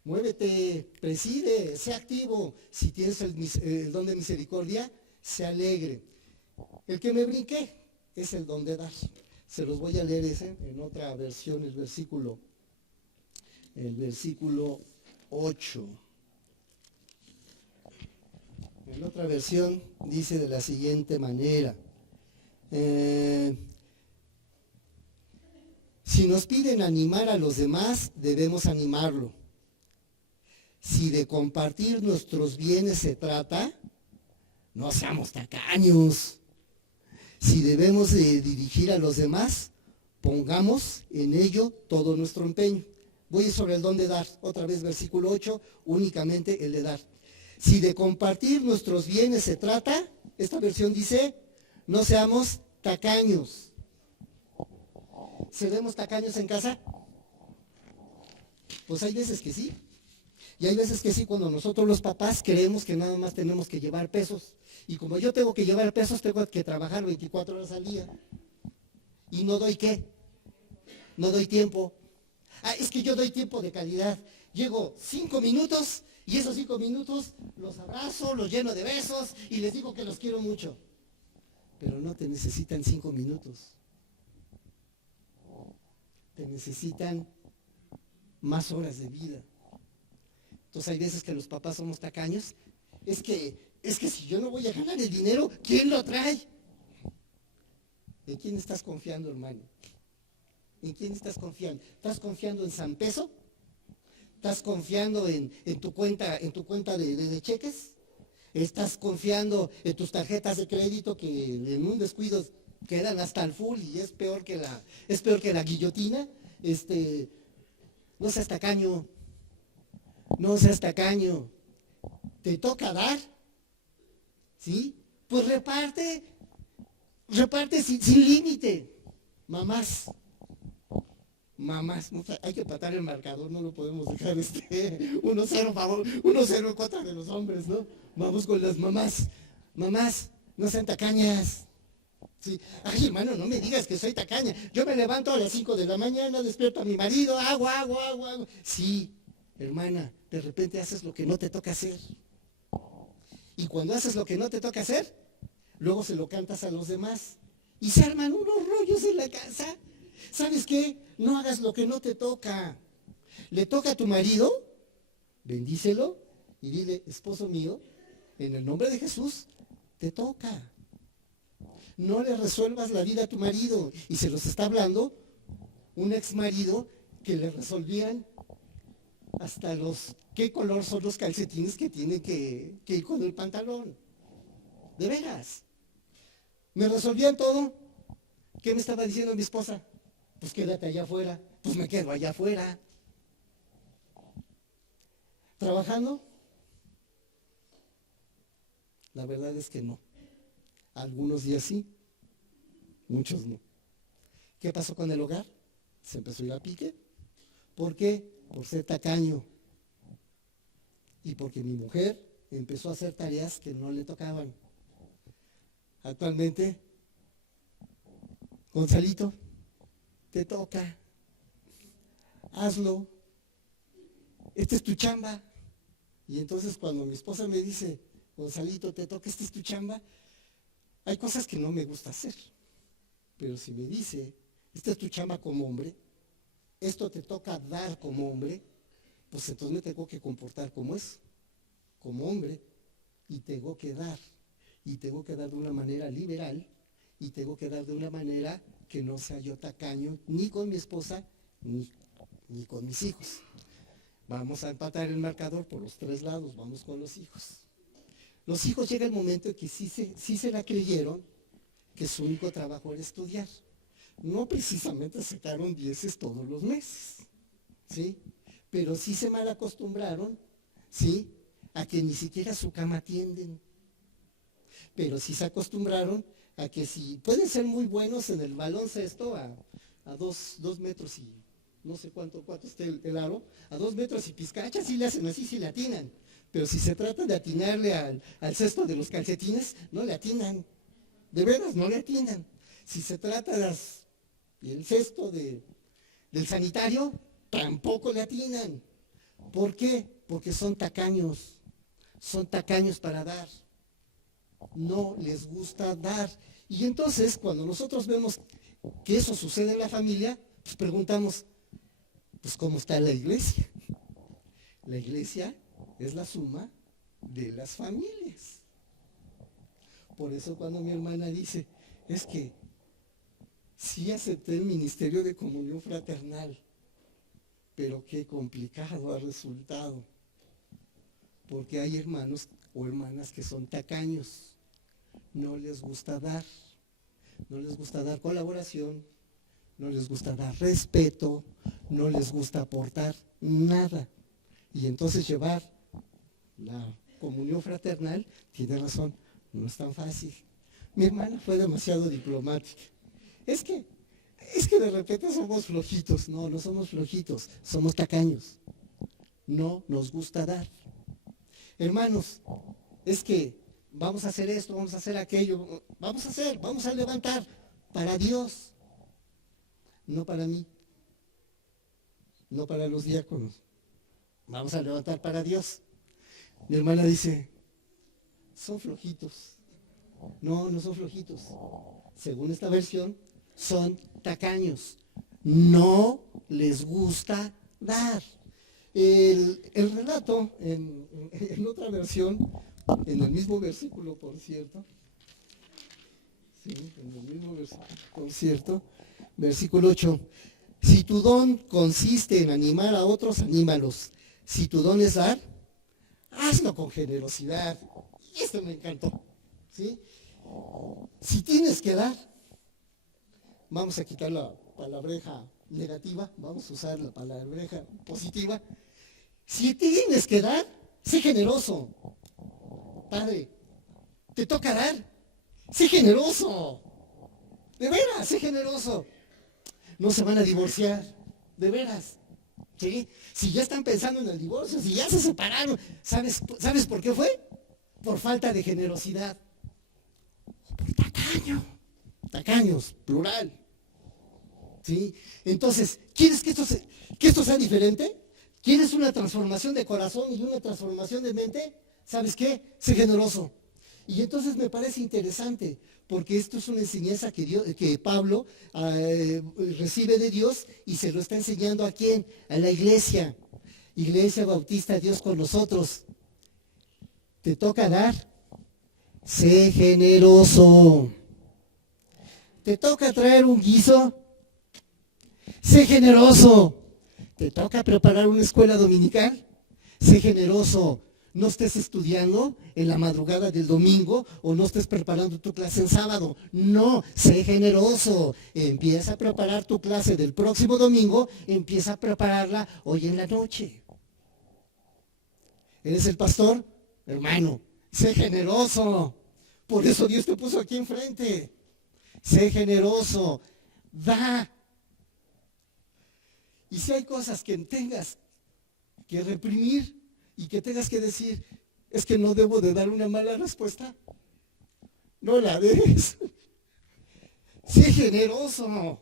muévete, preside, sé activo. Si tienes el don de misericordia, sé alegre. El que me brinqué es el don de dar. Se los voy a leer ese en otra versión, el versículo 8. En otra versión dice de la siguiente manera. Si nos piden animar a los demás, debemos animarlo. Si de compartir nuestros bienes se trata, no seamos tacaños. Si debemos de dirigir a los demás, pongamos en ello todo nuestro empeño. Voy sobre el don de dar, otra vez versículo 8, únicamente el de dar. Si de compartir nuestros bienes se trata, esta versión dice, no seamos tacaños. ¿Seremos tacaños en casa? Pues hay veces que sí. Y hay veces que sí, cuando nosotros los papás creemos que nada más tenemos que llevar pesos. Y como yo tengo que llevar pesos, tengo que trabajar 24 horas al día. ¿Y no doy qué? No doy tiempo. Es que yo doy tiempo de calidad. Llego 5 minutos y esos 5 minutos los abrazo, los lleno de besos y les digo que los quiero mucho. Pero no te necesitan 5 minutos. Te necesitan más horas de vida. Entonces hay veces que los papás somos tacaños. Es que si yo no voy a ganar el dinero, ¿quién lo trae? ¿En quién estás confiando, hermano? ¿En quién estás confiando? ¿Estás confiando en San Peso? ¿Estás confiando en tu cuenta de cheques? ¿Estás confiando en tus tarjetas de crédito que en un descuido quedan hasta el full y es peor que la guillotina? No seas tacaño. No seas tacaño. ¿Te toca dar? ¿Sí? Pues reparte sin límite. Mamás, hay que empatar el marcador, no lo podemos dejar 1-0 favor, 1-0 en contra de los hombres, ¿no? Vamos con las mamás. Mamás, no sean tacañas. Sí. Ay, hermano, no me digas que soy tacaña. Yo me levanto a las 5 de la mañana, despierto a mi marido, agua. Sí, hermana, de repente haces lo que no te toca hacer. Y cuando haces lo que no te toca hacer, luego se lo cantas a los demás. Y se arman unos rollos en la casa. ¿Sabes qué? No hagas lo que no te toca. Le toca a tu marido, bendícelo y dile, esposo mío, en el nombre de Jesús, te toca. No le resuelvas la vida a tu marido. Y se los está hablando un ex marido que le resolvían hasta qué color son los calcetines que tiene que ir con el pantalón. De veras. Me resolvían todo. ¿Qué me estaba diciendo mi esposa? Pues quédate allá afuera. Pues me quedo allá afuera. ¿Trabajando? La verdad es que no. Algunos días sí, muchos no. ¿Qué pasó con el hogar? Se empezó a ir a pique. ¿Por qué? Por ser tacaño. Y porque mi mujer empezó a hacer tareas que no le tocaban. Actualmente, Gonzalito, te toca. Hazlo. Esta es tu chamba. Y entonces cuando mi esposa me dice, Gonzalito, te toca, esta es tu chamba, hay cosas que no me gusta hacer. Pero si me dice, esta es tu chamba como hombre, esto te toca dar como hombre, pues entonces me tengo que comportar como hombre, y tengo que dar. Y tengo que dar de una manera liberal, y tengo que dar de una manera que no sea yo tacaño, ni con mi esposa, ni con mis hijos. Vamos a empatar el marcador por los 3 lados, vamos con los hijos. Los hijos llega el momento en que sí se la creyeron que su único trabajo era estudiar. No precisamente sacaron 10 todos los meses, ¿sí? Pero sí se mal acostumbraron, ¿sí? A que ni siquiera su cama atienden. Pero sí se acostumbraron a que si pueden ser muy buenos en el baloncesto a 2 metros y no sé cuánto esté el aro, a 2 metros y pizcachas, sí le hacen así, sí le atinan. Pero si se trata de atinarle al cesto de los calcetines, no le atinan. De veras, no le atinan. Si se trata del cesto del sanitario, tampoco le atinan. ¿Por qué? Porque son tacaños. Son tacaños para dar. No les gusta dar. Y entonces, cuando nosotros vemos que eso sucede en la familia, pues preguntamos, pues ¿cómo está la iglesia? La iglesia es la suma de las familias. Por eso cuando mi hermana dice, es que sí acepté el ministerio de comunión fraternal, pero qué complicado ha resultado, porque hay hermanos o hermanas que son tacaños, no les gusta dar colaboración, no les gusta dar respeto, no les gusta aportar nada. Y entonces llevar la comunión fraternal, tiene razón, no es tan fácil. Mi hermana fue demasiado diplomática. Es que de repente somos flojitos. No somos flojitos, somos tacaños. No nos gusta dar. Hermanos, es que vamos a hacer esto, vamos a hacer aquello, vamos a levantar para Dios, no para mí, no para los diáconos. Vamos a levantar para Dios. Mi hermana dice, son flojitos. No son flojitos. Según esta versión, son tacaños. No les gusta dar. El relato, en otra versión, en el mismo versículo, por cierto, sí, en el mismo versículo, por cierto, versículo 8, si tu don consiste en animar a otros, anímalos. Si tu don es dar, hazlo con generosidad. Y esto me encantó, ¿sí? Si tienes que dar, vamos a quitar la palabreja negativa, vamos a usar la palabreja positiva. Si tienes que dar, sé generoso. Padre, te toca dar, sé generoso. De veras, sé generoso. No se van a divorciar, de veras. ¿Sí? Si ya están pensando en el divorcio, si ya se separaron, ¿sabes por qué fue? Por falta de generosidad. Por tacaño. Tacaños, plural. ¿Sí? Entonces, ¿quieres que esto sea diferente? ¿Quieres una transformación de corazón y una transformación de mente? ¿Sabes qué? Sé generoso. Y entonces me parece interesante, porque esto es una enseñanza que Pablo recibe de Dios y se lo está enseñando ¿a quién? A la iglesia. Iglesia Bautista, Dios con nosotros. Te toca dar. Sé generoso. Te toca traer un guiso. Sé generoso. Te toca preparar una escuela dominical. Sé generoso. No estés estudiando en la madrugada del domingo o no estés preparando tu clase en sábado. No, sé generoso. Empieza a preparar tu clase del próximo domingo, empieza a prepararla hoy en la noche. ¿Eres el pastor? Hermano, sé generoso. Por eso Dios te puso aquí enfrente. Sé generoso. Da. Y si hay cosas que tengas que reprimir, y que tengas que decir, es que no debo de dar una mala respuesta, no la des. Sé generoso.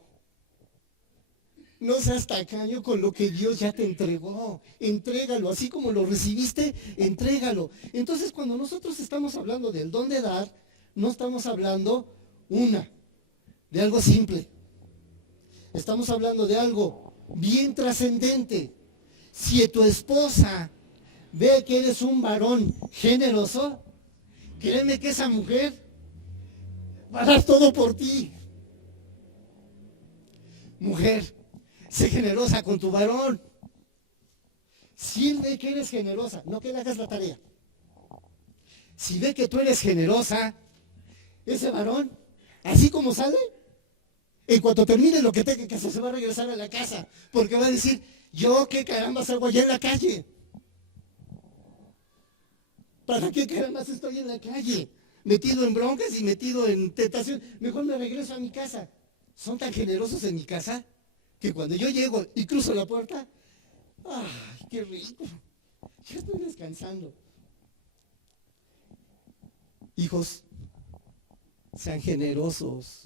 No seas tacaño con lo que Dios ya te entregó. Entrégalo, así como lo recibiste, entrégalo. Entonces, cuando nosotros estamos hablando del don de dar, no estamos hablando de algo simple. Estamos hablando de algo bien trascendente. Si tu esposa ve que eres un varón generoso, créeme que esa mujer va a dar todo por ti. Mujer, sé generosa con tu varón. Si él ve que eres generosa, no que le hagas la tarea. Si ve que tú eres generosa, ese varón, así como sale, en cuanto termine lo que tenga que hacer, se va a regresar a la casa, porque va a decir, yo qué caramba hago allá en la calle. ¿Para qué carambas estoy en la calle? Metido en broncas y metido en tentación. Mejor me regreso a mi casa. Son tan generosos en mi casa que cuando yo llego y cruzo la puerta, ¡ay, qué rico! Ya estoy descansando. Hijos, sean generosos.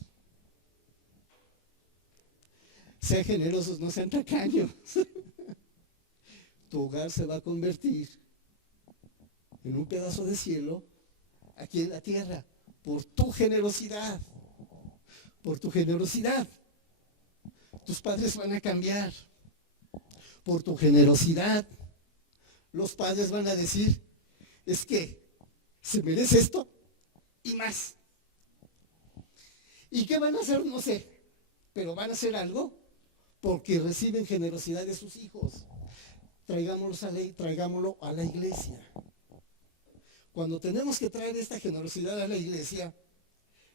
Sean generosos, no sean tacaños. Tu hogar se va a convertir en un pedazo de cielo aquí en la tierra, por tu generosidad, por tu generosidad. Tus padres van a cambiar, por tu generosidad. Los padres van a decir, es que se merece esto y más. ¿Y qué van a hacer? No sé, pero van a hacer algo porque reciben generosidad de sus hijos. Traigámoslo a la iglesia. Cuando tenemos que traer esta generosidad a la iglesia,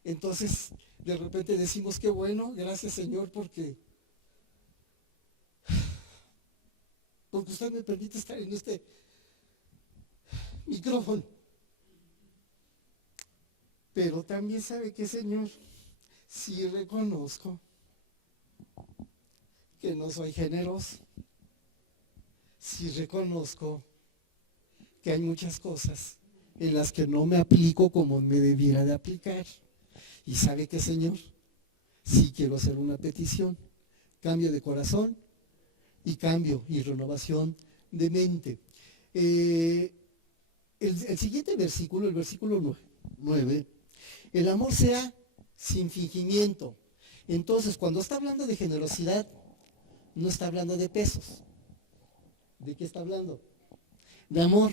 entonces de repente decimos, qué bueno, gracias Señor, porque usted me permite estar en este micrófono. Pero también sabe que, Señor, sí reconozco que no soy generoso. Sí reconozco que hay muchas cosas en las que no me aplico como me debiera de aplicar. Y sabe que, Señor, sí quiero hacer una petición, cambio de corazón y cambio y renovación de mente. El siguiente versículo, el versículo 9, el amor sea sin fingimiento. Entonces, cuando está hablando de generosidad, no está hablando de pesos. ¿De qué está hablando? De amor.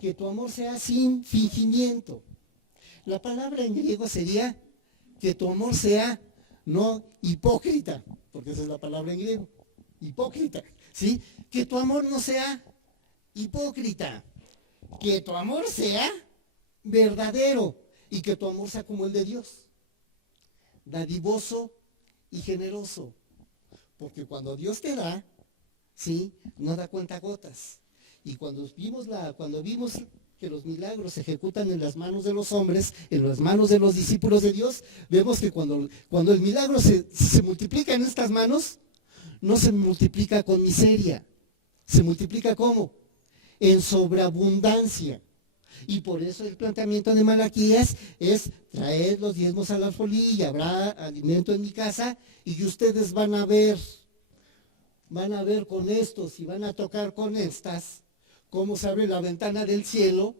Que tu amor sea sin fingimiento. La palabra en griego sería que tu amor sea no hipócrita, porque esa es la palabra en griego, hipócrita, ¿sí? Que tu amor no sea hipócrita, que tu amor sea verdadero y que tu amor sea como el de Dios, dadivoso y generoso, porque cuando Dios te da, ¿sí? No da cuentagotas. Y cuando vimos que los milagros se ejecutan en las manos de los hombres, en las manos de los discípulos de Dios, vemos que cuando el milagro se multiplica en estas manos, no se multiplica con miseria, se multiplica ¿cómo? En sobreabundancia. Y por eso el planteamiento de Malaquías es: traed los diezmos al alfolí y habrá alimento en mi casa, y ustedes van a ver con estos y van a tocar con estas cómo se abre la ventana del cielo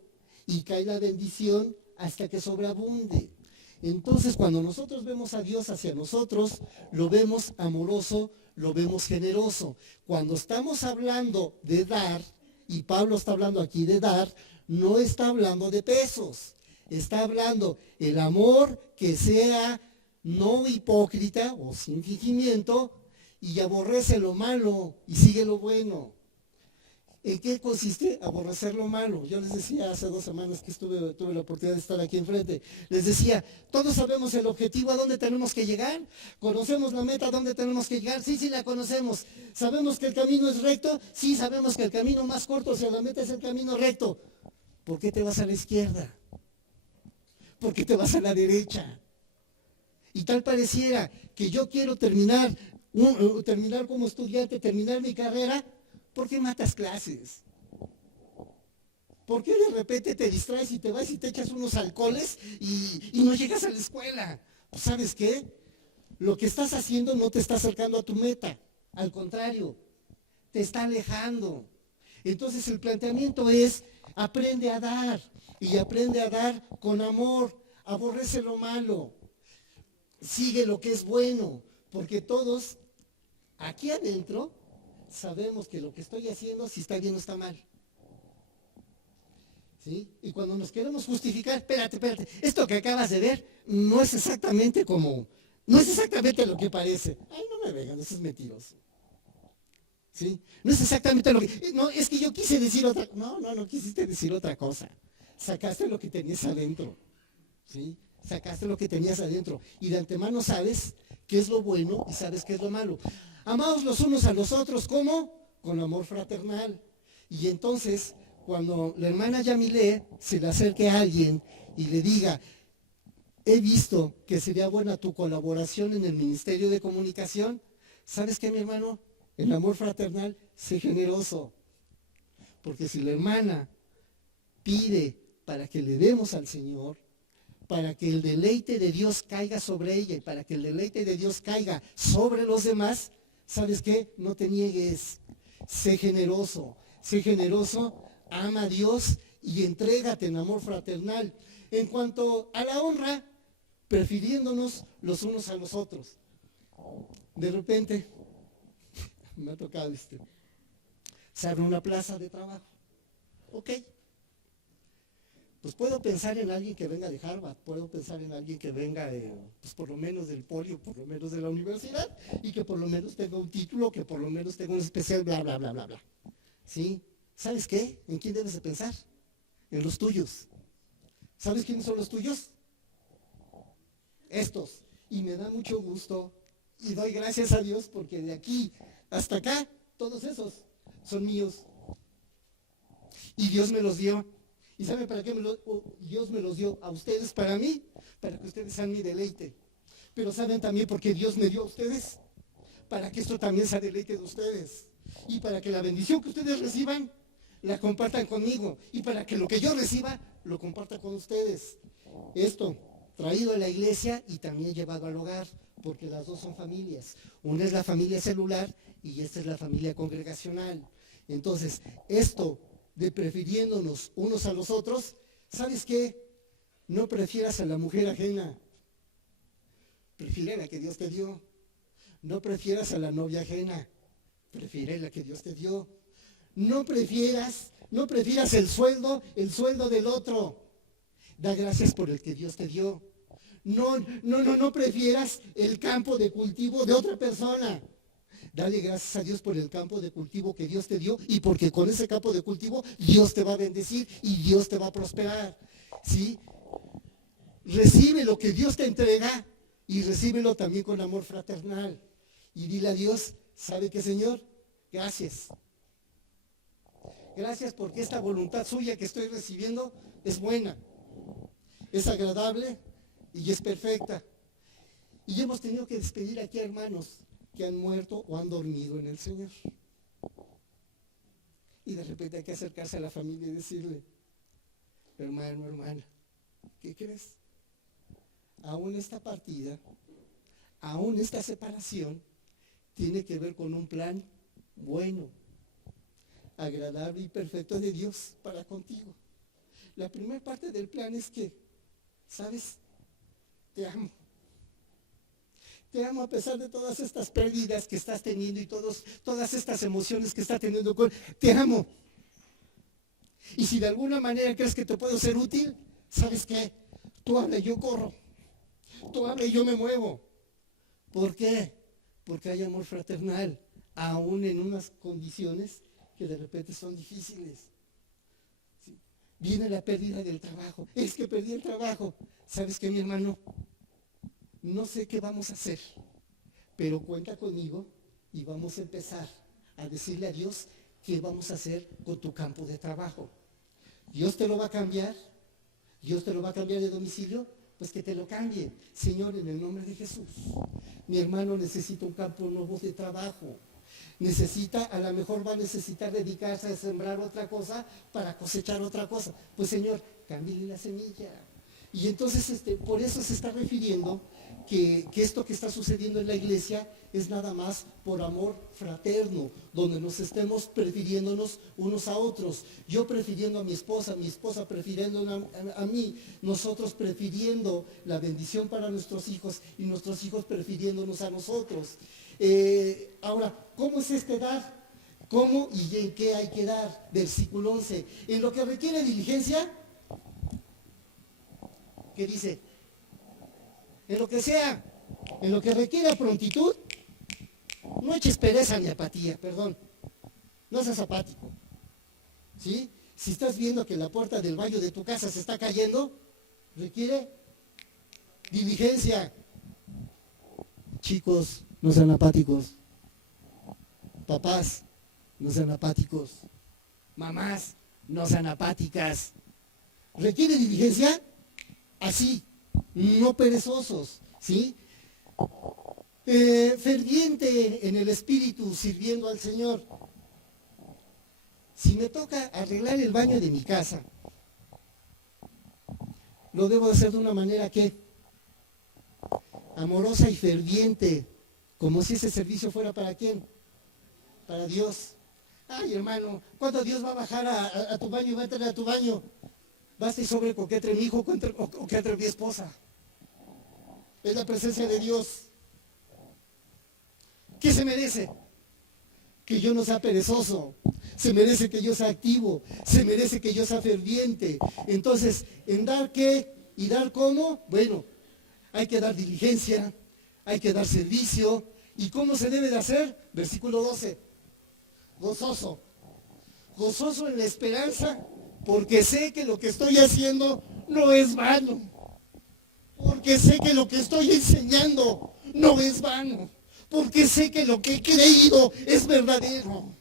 y cae la bendición hasta que sobreabunde. Entonces, cuando nosotros vemos a Dios hacia nosotros, lo vemos amoroso, lo vemos generoso. Cuando estamos hablando de dar, y Pablo está hablando aquí de dar, no está hablando de pesos, está hablando el amor que sea no hipócrita o sin fingimiento, y aborrece lo malo y sigue lo bueno. ¿En qué consiste aborrecer lo malo? Yo les decía hace 2 semanas que tuve la oportunidad de estar aquí enfrente. Les decía, todos sabemos el objetivo a dónde tenemos que llegar. Conocemos la meta a dónde tenemos que llegar. Sí, la conocemos. Sabemos que el camino es recto. Sí, sabemos que el camino más corto hacia la meta es el camino recto. ¿Por qué te vas a la izquierda? ¿Por qué te vas a la derecha? Y tal pareciera que yo quiero terminar como estudiante, terminar mi carrera. ¿Por qué matas clases? ¿Por qué de repente te distraes y te vas y te echas unos alcoholes y no llegas a la escuela? Pues, ¿sabes qué? Lo que estás haciendo no te está acercando a tu meta. Al contrario, te está alejando. Entonces el planteamiento es: aprende a dar, y aprende a dar con amor. Aborrece lo malo. Sigue lo que es bueno, porque todos aquí adentro sabemos que lo que estoy haciendo, si está bien o está mal. ¿Sí? Y cuando nos queremos justificar, espérate, esto que acabas de ver no es exactamente lo que parece. Ay, no me vengan, eso es mentiroso. ¿Sí? No es exactamente lo que... No, es que yo quise decir otra... No quisiste decir otra cosa. Sacaste lo que tenías adentro. ¿Sí? Sacaste lo que tenías adentro. Y de antemano sabes qué es lo bueno y sabes qué es lo malo. Amados los unos a los otros, ¿cómo? Con amor fraternal. Y entonces, cuando la hermana Yamilé se le acerque a alguien y le diga: he visto que sería buena tu colaboración en el Ministerio de Comunicación, ¿sabes qué, mi hermano? El amor fraternal, sé generoso. Porque si la hermana pide para que le demos al Señor, para que el deleite de Dios caiga sobre ella y para que el deleite de Dios caiga sobre los demás, ¿sabes qué? No te niegues, sé generoso, ama a Dios y entrégate en amor fraternal. En cuanto a la honra, prefiriéndonos los unos a los otros. De repente, me ha tocado se abre una plaza de trabajo. Ok. Pues puedo pensar en alguien que venga de Harvard, puedo pensar en alguien que venga pues por lo menos del polio, por lo menos de la universidad, y que por lo menos tenga un título, que por lo menos tenga un especial, bla, bla, bla, bla, bla. ¿Sí? ¿Sabes qué? ¿En quién debes de pensar? En los tuyos. ¿Sabes quiénes son los tuyos? Estos. Y me da mucho gusto y doy gracias a Dios porque de aquí hasta acá, todos esos son míos. Y Dios me los dio. ¿Y sabe para qué Dios me los dio? A ustedes, para mí, para que ustedes sean mi deleite. Pero ¿saben también por qué Dios me dio a ustedes? Para que esto también sea deleite de ustedes. Y para que la bendición que ustedes reciban, la compartan conmigo. Y para que lo que yo reciba, lo comparta con ustedes. Esto, traído a la iglesia y también llevado al hogar, porque las dos son familias. Una es la familia celular y esta es la familia congregacional. Entonces, esto de prefiriéndonos unos a los otros, ¿sabes qué? No prefieras a la mujer ajena, prefiere la que Dios te dio. No prefieras a la novia ajena, prefiere la que Dios te dio. No prefieras el sueldo del otro. Da gracias por el que Dios te dio. No prefieras el campo de cultivo de otra persona. Dale gracias a Dios por el campo de cultivo que Dios te dio y porque con ese campo de cultivo Dios te va a bendecir y Dios te va a prosperar. ¿Sí? Recibe lo que Dios te entrega y recíbelo también con amor fraternal. Y dile a Dios, ¿sabe qué, Señor? Gracias. Gracias porque esta voluntad suya que estoy recibiendo es buena, es agradable y es perfecta. Y hemos tenido que despedir aquí a hermanos que han muerto o han dormido en el Señor. Y de repente hay que acercarse a la familia y decirle, hermano, hermana, ¿qué crees? Aún esta partida, aún esta separación, tiene que ver con un plan bueno, agradable y perfecto de Dios para contigo. La primera parte del plan es que, ¿sabes? Te amo. Te amo a pesar de todas estas pérdidas que estás teniendo y todas estas emociones que estás teniendo. Te amo. Y si de alguna manera crees que te puedo ser útil, ¿sabes qué? Tú habla y yo corro. Tú habla y yo me muevo. ¿Por qué? Porque hay amor fraternal, aún en unas condiciones que de repente son difíciles. ¿Sí? Viene la pérdida del trabajo. Es que perdí el trabajo. ¿Sabes qué, mi hermano? No sé qué vamos a hacer, pero cuenta conmigo y vamos a empezar a decirle a Dios qué vamos a hacer con tu campo de trabajo. Dios te lo va a cambiar. Dios te lo va a cambiar de domicilio. Pues que te lo cambie, Señor, en el nombre de Jesús. Mi hermano necesita un campo nuevo de trabajo. A lo mejor va a necesitar dedicarse a sembrar otra cosa para cosechar otra cosa. Pues Señor, cámbiale la semilla. Y entonces por eso se está refiriendo que esto que está sucediendo en la iglesia es nada más por amor fraterno, donde nos estemos prefiriéndonos unos a otros. Yo prefiriendo a mi esposa prefiriendo a mí, nosotros prefiriendo la bendición para nuestros hijos y nuestros hijos prefiriéndonos a nosotros. Ahora, ¿cómo es este dar? ¿Cómo y en qué hay que dar? Versículo 11. En lo que requiere diligencia, ¿qué dice? En lo que sea, en lo que requiera prontitud, no eches pereza ni apatía, perdón. No seas apático. ¿Sí? Si estás viendo que la puerta del baño de tu casa se está cayendo, requiere diligencia. Chicos, no sean apáticos. Papás, no sean apáticos. Mamás, no sean apáticas. ¿Requiere diligencia? Así, no perezosos, ¿sí? Ferviente en el espíritu, sirviendo al Señor. Si me toca arreglar el baño de mi casa, lo debo hacer de una manera que amorosa y ferviente, como si ese servicio fuera para ¿quién? Para Dios. Ay, hermano, ¿cuándo Dios va a bajar a tu baño y va a entrar a tu baño? Basta y sobre con que entre mi hijo o que entre mi esposa. Es la presencia de Dios. ¿Qué se merece? Que yo no sea perezoso. Se merece que yo sea activo. Se merece que yo sea ferviente. Entonces, ¿en dar qué y dar cómo? Bueno, hay que dar diligencia, hay que dar servicio. ¿Y cómo se debe de hacer? Versículo 12. Gozoso. Gozoso en la esperanza, porque sé que lo que estoy haciendo no es vano. Porque sé que lo que estoy enseñando no es vano. Porque sé que lo que he creído es verdadero.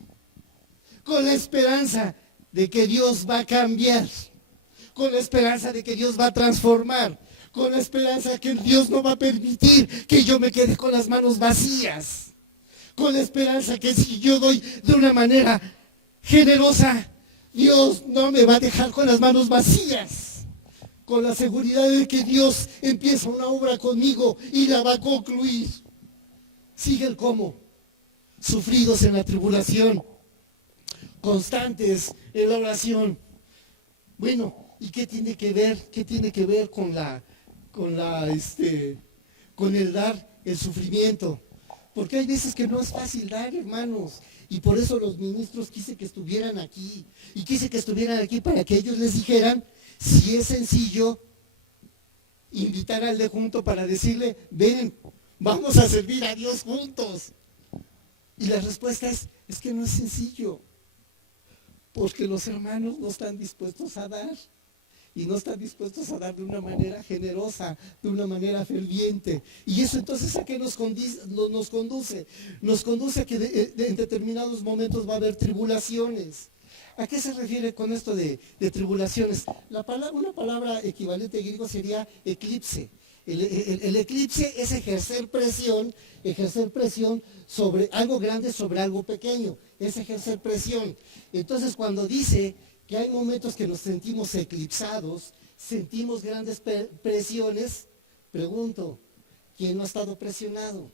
Con la esperanza de que Dios va a cambiar. Con la esperanza de que Dios va a transformar. Con la esperanza de que Dios no va a permitir que yo me quede con las manos vacías. Con la esperanza que si yo doy de una manera generosa, Dios no me va a dejar con las manos vacías. Con la seguridad de que Dios empieza una obra conmigo y la va a concluir. Sigue el cómo. Sufridos en la tribulación. Constantes en la oración. Bueno, ¿y qué tiene que ver? ¿Qué tiene que ver con el dar el sufrimiento? Porque hay veces que no es fácil dar, hermanos. Y por eso los ministros quise que estuvieran aquí. Y quise que estuvieran aquí para que ellos les dijeran si es sencillo invitar al de junto para decirle, ven, vamos a servir a Dios juntos. Y la respuesta es que no es sencillo. Porque los hermanos no están dispuestos a dar. Y no están dispuestos a dar de una manera generosa, de una manera ferviente. Y eso entonces ¿a qué nos conduce? Nos conduce a que en determinados momentos va a haber tribulaciones. ¿A qué se refiere con esto de tribulaciones? Una palabra equivalente griego sería eclipse. El eclipse es ejercer presión sobre algo grande, sobre algo pequeño. Es ejercer presión. Entonces cuando dice que hay momentos que nos sentimos eclipsados, sentimos grandes presiones, pregunto, ¿quién no ha estado presionado?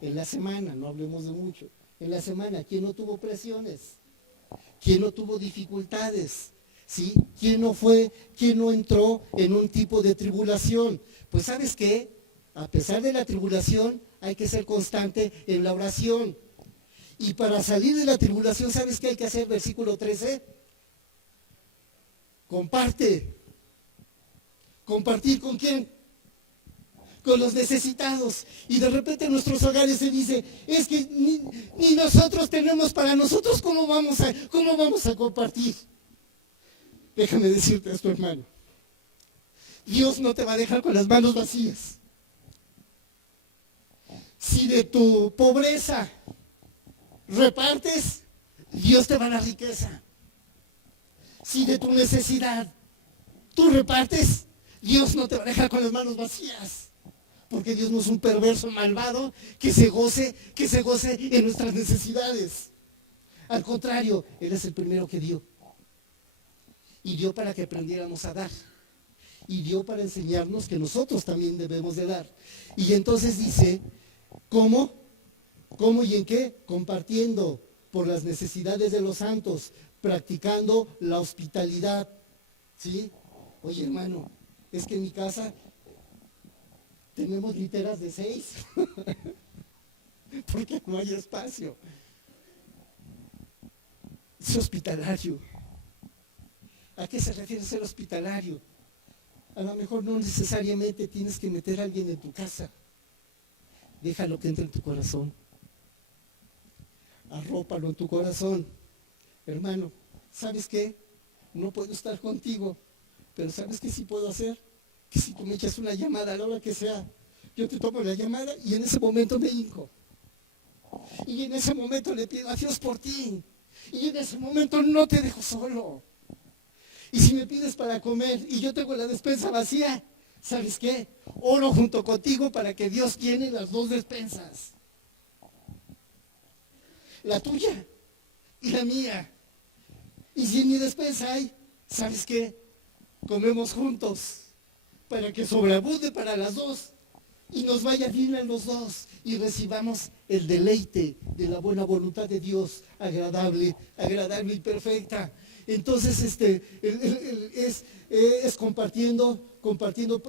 En la semana, no hablemos de mucho, en la semana, ¿quién no tuvo presiones? ¿Quién no tuvo dificultades? ¿Sí? ¿Quién no entró en un tipo de tribulación? Pues ¿sabes qué? A pesar de la tribulación, hay que ser constante en la oración. Y para salir de la tribulación, ¿sabes qué hay que hacer? Versículo 13. Comparte. ¿Compartir con quién? Con los necesitados. Y de repente en nuestros hogares se dice, es que ni nosotros tenemos para nosotros, ¿cómo vamos a compartir? Déjame decirte esto, hermano. Dios no te va a dejar con las manos vacías. Si de tu pobreza repartes, Dios te va a dar riqueza. Si de tu necesidad tú repartes, Dios no te va a dejar con las manos vacías. Porque Dios no es un perverso malvado que se goce en nuestras necesidades. Al contrario, Él es el primero que dio. Y dio para que aprendiéramos a dar. Y dio para enseñarnos que nosotros también debemos de dar. Y entonces dice, ¿cómo? ¿Cómo y en qué? Compartiendo por las necesidades de los santos, practicando la hospitalidad. ¿Sí? Oye, hermano, es que en mi casa tenemos literas de 6. Porque no hay espacio. Es hospitalario. ¿A qué se refiere ser hospitalario? A lo mejor no necesariamente tienes que meter a alguien en tu casa. Déjalo que entre en tu corazón. Arrópalo en tu corazón. Hermano, ¿sabes qué? No puedo estar contigo, pero ¿sabes qué sí puedo hacer? Que si tú me echas una llamada a la hora que sea, yo te tomo la llamada y en ese momento me hinco. Y en ese momento le pido a Dios por ti. Y en ese momento no te dejo solo. Y si me pides para comer y yo tengo la despensa vacía, ¿sabes qué? Oro junto contigo para que Dios llene las 2 despensas. La tuya y la mía. Y si en mi despensa hay, ¿sabes qué? Comemos juntos para que sobreabunde para las 2 y nos vaya bien a los 2 y recibamos el deleite de la buena voluntad de Dios, agradable y perfecta. Entonces es compartiendo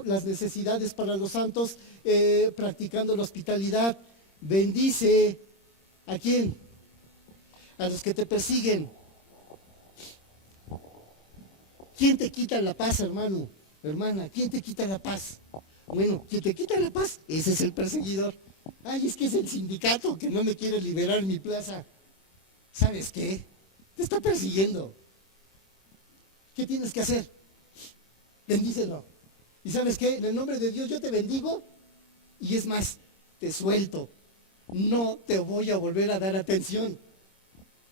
las necesidades para los santos, practicando la hospitalidad. Bendice ¿a quién? A los que te persiguen. ¿Quién te quita la paz, hermano? Hermana, ¿quién te quita la paz? Bueno, ¿quién te quita la paz? Ese es el perseguidor. Ay, es que es el sindicato que no me quiere liberar mi plaza. ¿Sabes qué? Te está persiguiendo. ¿Qué tienes que hacer? Bendícelo. ¿Y sabes qué? En el nombre de Dios yo te bendigo y es más, te suelto. No te voy a volver a dar atención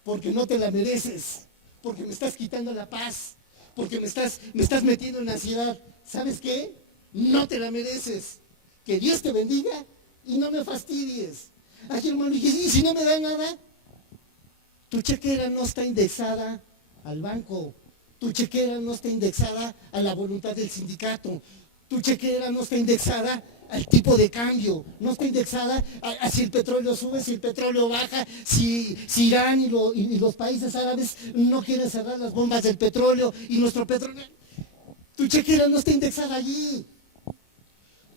porque no te la mereces, porque me estás quitando la paz, porque me estás metiendo en ansiedad. ¿Sabes qué? No te la mereces. Que Dios te bendiga y no me fastidies. Ay, hermano, ¿y si no me da nada? Tu chequera no está indexada al banco. Tu chequera no está indexada a la voluntad del sindicato. Tu chequera no está indexada al tipo de cambio. No está indexada a si el petróleo sube, si el petróleo baja, si Irán y los países árabes no quieren cerrar las bombas del petróleo y nuestro petróleo. Tu chequera no está indexada allí.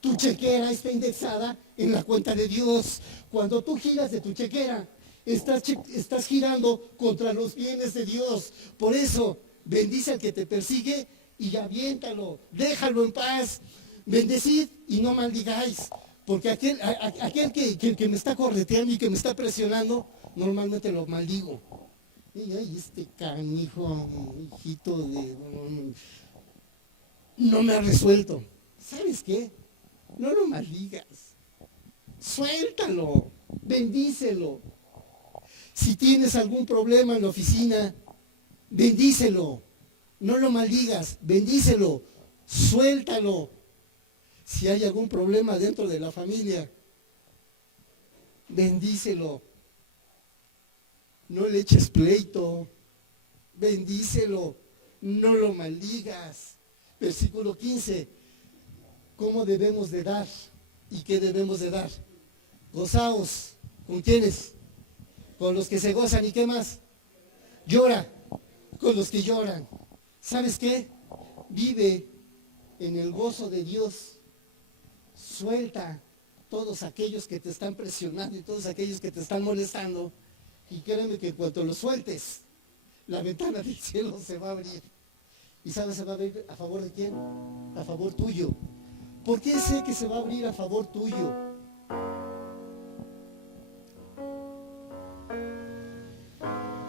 Tu chequera está indexada en la cuenta de Dios. Cuando tú giras de tu chequera estás girando contra los bienes de Dios. Por eso, bendice al que te persigue y aviéntalo, déjalo en paz. Bendecid y no maldigáis, porque aquel que me está correteando y que me está presionando, normalmente lo maldigo. Y ay, este canijo, hijito no me ha resuelto. ¿Sabes qué? No lo maldigas. Suéltalo, bendícelo. Si tienes algún problema en la oficina, bendícelo. No lo maldigas, bendícelo, suéltalo. Si hay algún problema dentro de la familia, bendícelo. No le eches pleito, bendícelo, no lo maldigas. Versículo 15, ¿cómo debemos de dar? ¿Y qué debemos de dar? Gozaos, ¿con quiénes? Con los que se gozan, ¿y qué más? Llora, con los que lloran. ¿Sabes qué? Vive en el gozo de Dios. Suelta todos aquellos que te están presionando y todos aquellos que te están molestando. Y créeme que cuando lo sueltes, la ventana del cielo se va a abrir. ¿Y sabes se va a abrir a favor de quién? A favor tuyo. ¿Por qué sé que se va a abrir a favor tuyo?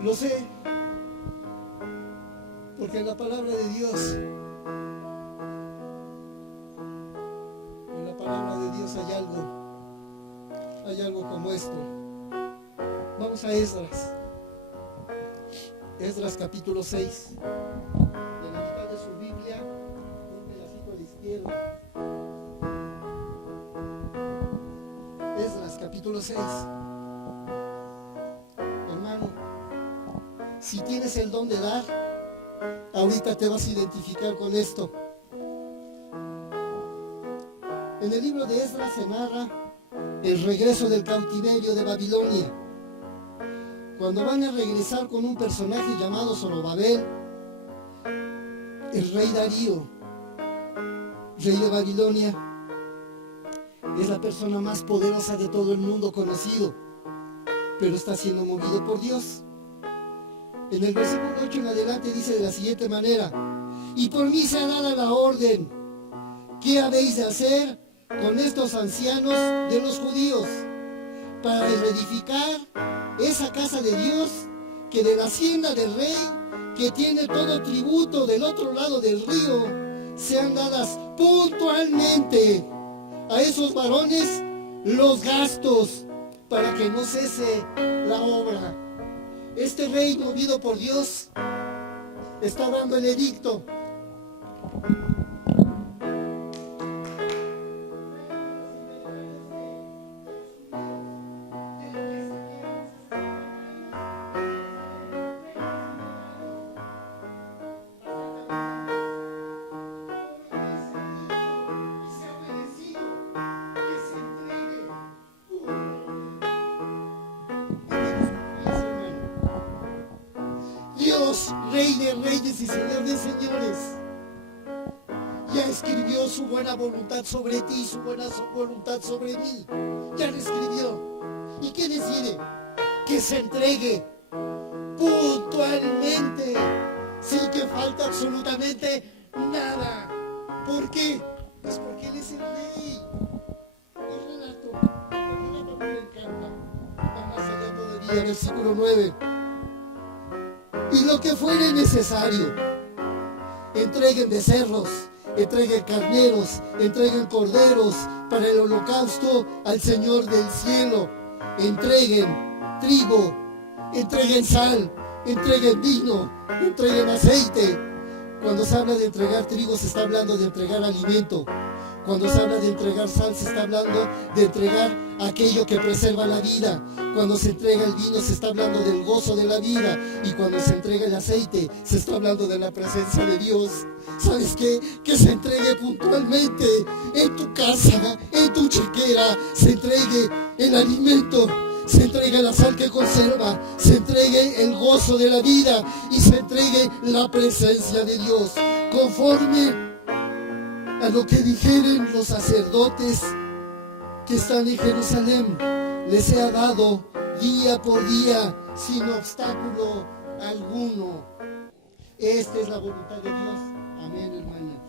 Lo sé, porque en la palabra de Dios, hay algo como esto. Vamos a Esdras. Esdras capítulo 6. De la mitad de su Biblia, un pedacito a la izquierda. Esdras capítulo 6. Hermano, si tienes el don de dar, ahorita te vas a identificar con esto. En el libro de Esdras se narra el regreso del cautiverio de Babilonia. Cuando van a regresar con un personaje llamado Zorobabel, el rey Darío, rey de Babilonia, es la persona más poderosa de todo el mundo conocido, pero está siendo movido por Dios. En el versículo 8 en adelante dice de la siguiente manera: y por mí se ha dado la orden, ¿qué habéis de hacer con estos ancianos de los judíos para reedificar esa casa de Dios, que de la hacienda del rey, que tiene todo tributo del otro lado del río, sean dadas puntualmente a esos varones los gastos para que no cese la obra? Este rey, movido por Dios, está dando el edicto. Dios, Rey de reyes y Señor de señores, ya escribió su buena voluntad sobre ti, su buena voluntad sobre mí. Ya lo escribió. ¿Y qué decide? Que se entregue puntualmente, sin que falte absolutamente nada. ¿Por qué? Pues porque Él es el Rey. El relato me encanta. Va más allá todavía, versículo 9. Y lo que fuere necesario, entreguen becerros, entreguen carneros, entreguen corderos para el holocausto al Señor del cielo. Entreguen trigo, entreguen sal, entreguen vino, entreguen aceite. Cuando se habla de entregar trigo, se está hablando de entregar alimento. Cuando se habla de entregar sal, se está hablando de entregar aquello que preserva la vida. Cuando se entrega el vino, se está hablando del gozo de la vida. Y cuando se entrega el aceite, se está hablando de la presencia de Dios. ¿Sabes qué? Que se entregue puntualmente en tu casa, en tu chequera. Se entregue el alimento, se entregue la sal que conserva, se entregue el gozo de la vida y se entregue la presencia de Dios. Conforme a lo que dijeren los sacerdotes que están en Jerusalén, les he dado día por día, sin obstáculo alguno. Esta es la voluntad de Dios. Amén, hermana.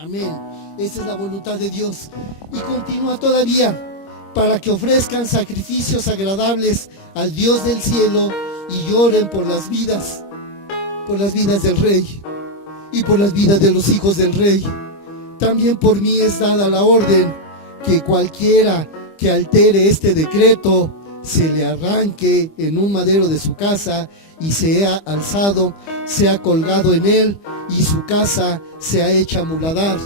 Amén. Esta es la voluntad de Dios. Y continúa todavía, para que ofrezcan sacrificios agradables al Dios del cielo y lloren por las vidas del rey y por las vidas de los hijos del rey. También por mí es dada la orden que cualquiera que altere este decreto se le arranque en un madero de su casa y sea alzado, sea colgado en él y su casa sea hecha muladar.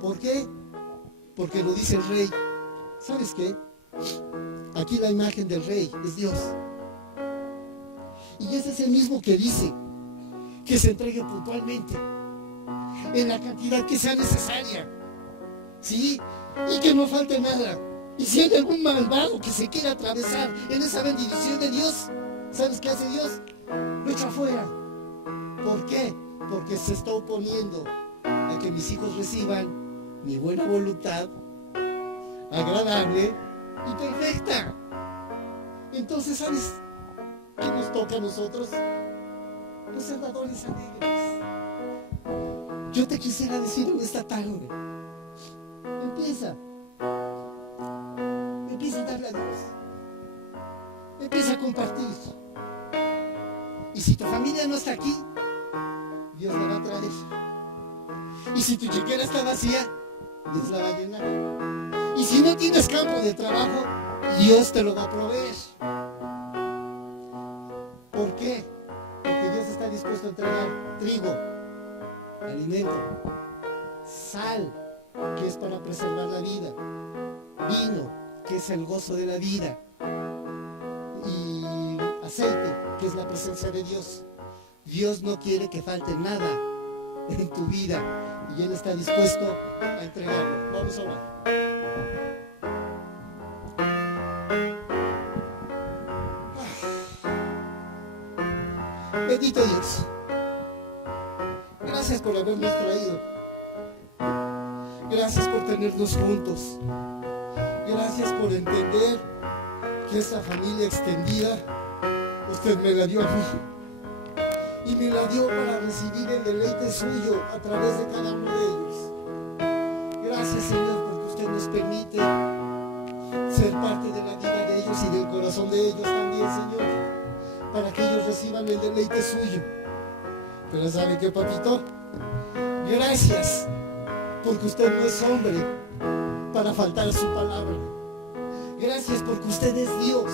¿Por qué? Porque lo dice el rey. ¿Sabes qué? Aquí la imagen del rey es Dios. Y ese es el mismo que dice que se entregue puntualmente, en la cantidad que sea necesaria, ¿sí? Y que no falte nada. Y si hay algún malvado que se quiera atravesar en esa bendición de Dios, ¿sabes qué hace Dios? Lo echa afuera. ¿Por qué? Porque se está oponiendo a que mis hijos reciban mi buena voluntad, agradable y perfecta. Entonces, ¿sabes qué nos toca a nosotros? Los salvadores alegres. Yo te quisiera decir en esta tarde, empieza a darle a Dios, empieza a compartir. Y si tu familia no está aquí, Dios la va a traer. Y si tu chequera está vacía, Dios la va a llenar. Y si no tienes campo de trabajo, Dios te lo va a proveer. ¿Por qué? Porque Dios está dispuesto a entregar trigo, alimento, sal, que es para preservar la vida, vino, que es el gozo de la vida, y aceite, que es la presencia de Dios. Dios no quiere que falte nada en tu vida y Él está dispuesto a entregarlo. Vamos a orar. Bendito Dios, gracias por habernos traído, gracias por tenernos juntos, gracias por entender que esta familia extendida usted me la dio a mí y me la dio para recibir el deleite suyo a través de cada uno de ellos. Gracias, Señor, porque usted nos permite ser parte de la vida de ellos y del corazón de ellos también, Señor, para que ellos reciban el deleite suyo. Pero ¿sabe qué, papito? Gracias, porque usted no es hombre para faltar a su palabra. Gracias porque usted es Dios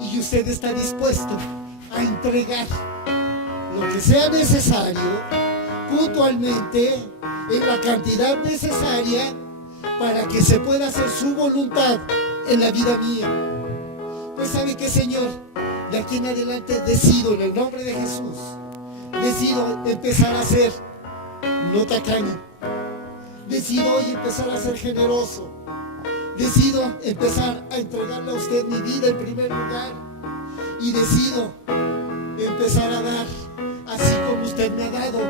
y usted está dispuesto a entregar lo que sea necesario, puntualmente, en la cantidad necesaria, para que se pueda hacer su voluntad en la vida mía. Pues ¿sabe qué, Señor? De aquí en adelante decido, en el nombre de Jesús, decido empezar a ser no tacaño. Decido hoy empezar a ser generoso. Decido empezar a entregarle a usted mi vida en primer lugar. Y decido empezar a dar así como usted me ha dado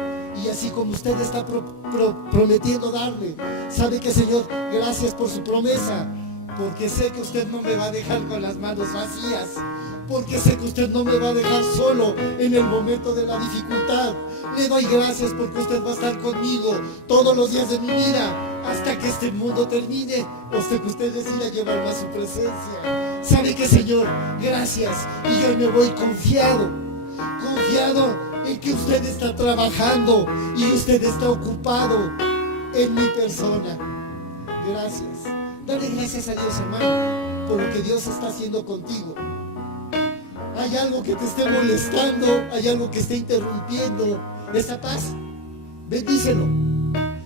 y así como usted está prometiendo darle. ¿Sabe qué, Señor? Gracias por su promesa, porque sé que usted no me va a dejar con las manos vacías, porque sé que usted no me va a dejar solo en el momento de la dificultad. Le doy gracias porque usted va a estar conmigo todos los días de mi vida hasta que este mundo termine, hasta que usted decida llevarme a su presencia. ¿Sabe qué, Señor? Gracias. Y yo me voy confiado en que usted está trabajando y usted está ocupado en mi persona. Gracias. Dale gracias a Dios, hermano, por lo que Dios está haciendo contigo. Hay algo que te esté molestando, hay algo que esté interrumpiendo esa paz. Bendícelo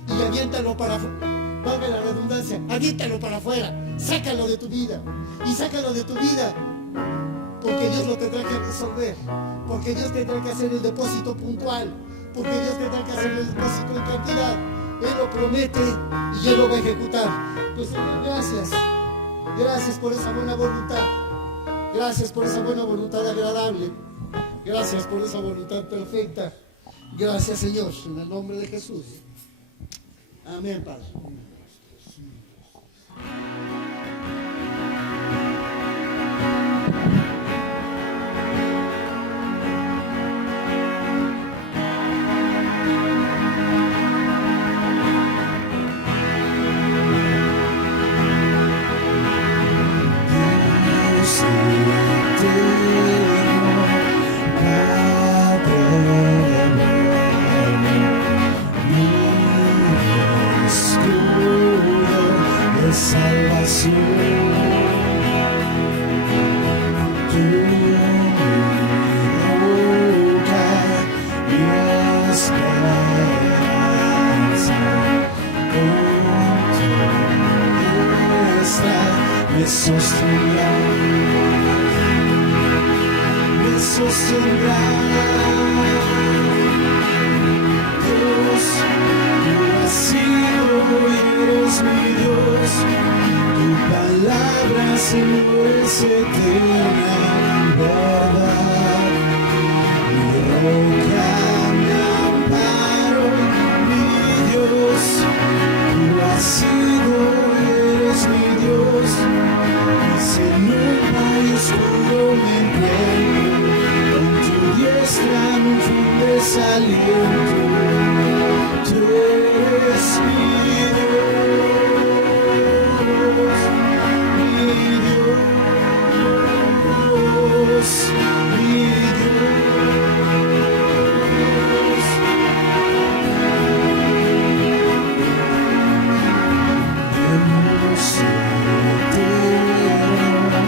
y aviéntalo para afuera. Valga la redundancia, aviéntalo para afuera. Sácalo de tu vida. Y sácalo de tu vida porque Dios lo tendrá que resolver, porque Dios tendrá que hacer el depósito puntual, porque Dios tendrá que hacer el depósito en cantidad. Él lo promete y Él lo va a ejecutar. Pues Señor, gracias. Gracias por esa buena voluntad. Gracias por esa buena voluntad agradable. Gracias por esa voluntad perfecta. Gracias, Señor, en el nombre de Jesús. Amén, Padre. salvación. Tú mi roca, mi esperanza, me sostendrás. Dios, tú has sido y eres mi Dios, tu palabra, Señor, es eterna verdad. Mi roca, mi amparo, mi Dios, tú has sido y eres mi Dios. Si en un valle oscuro me encuentro, con tu diestra me infundes aliento. Tú eres mi Dios, mi Dios, mi Dios. Dios eterno,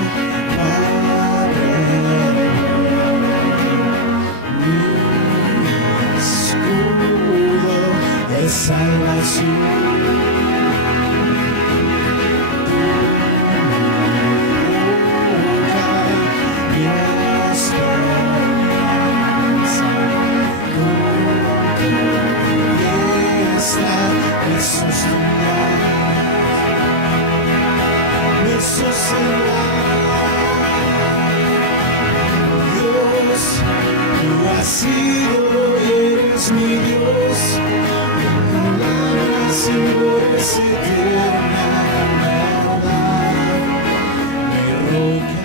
Padre, mi escudo de salvación. Mi esperanza, con tu diestra me sostendrás. Dios, tú has sido, eres mi Dios, tu palabra, Señor, es eterna verdad. Mi roca,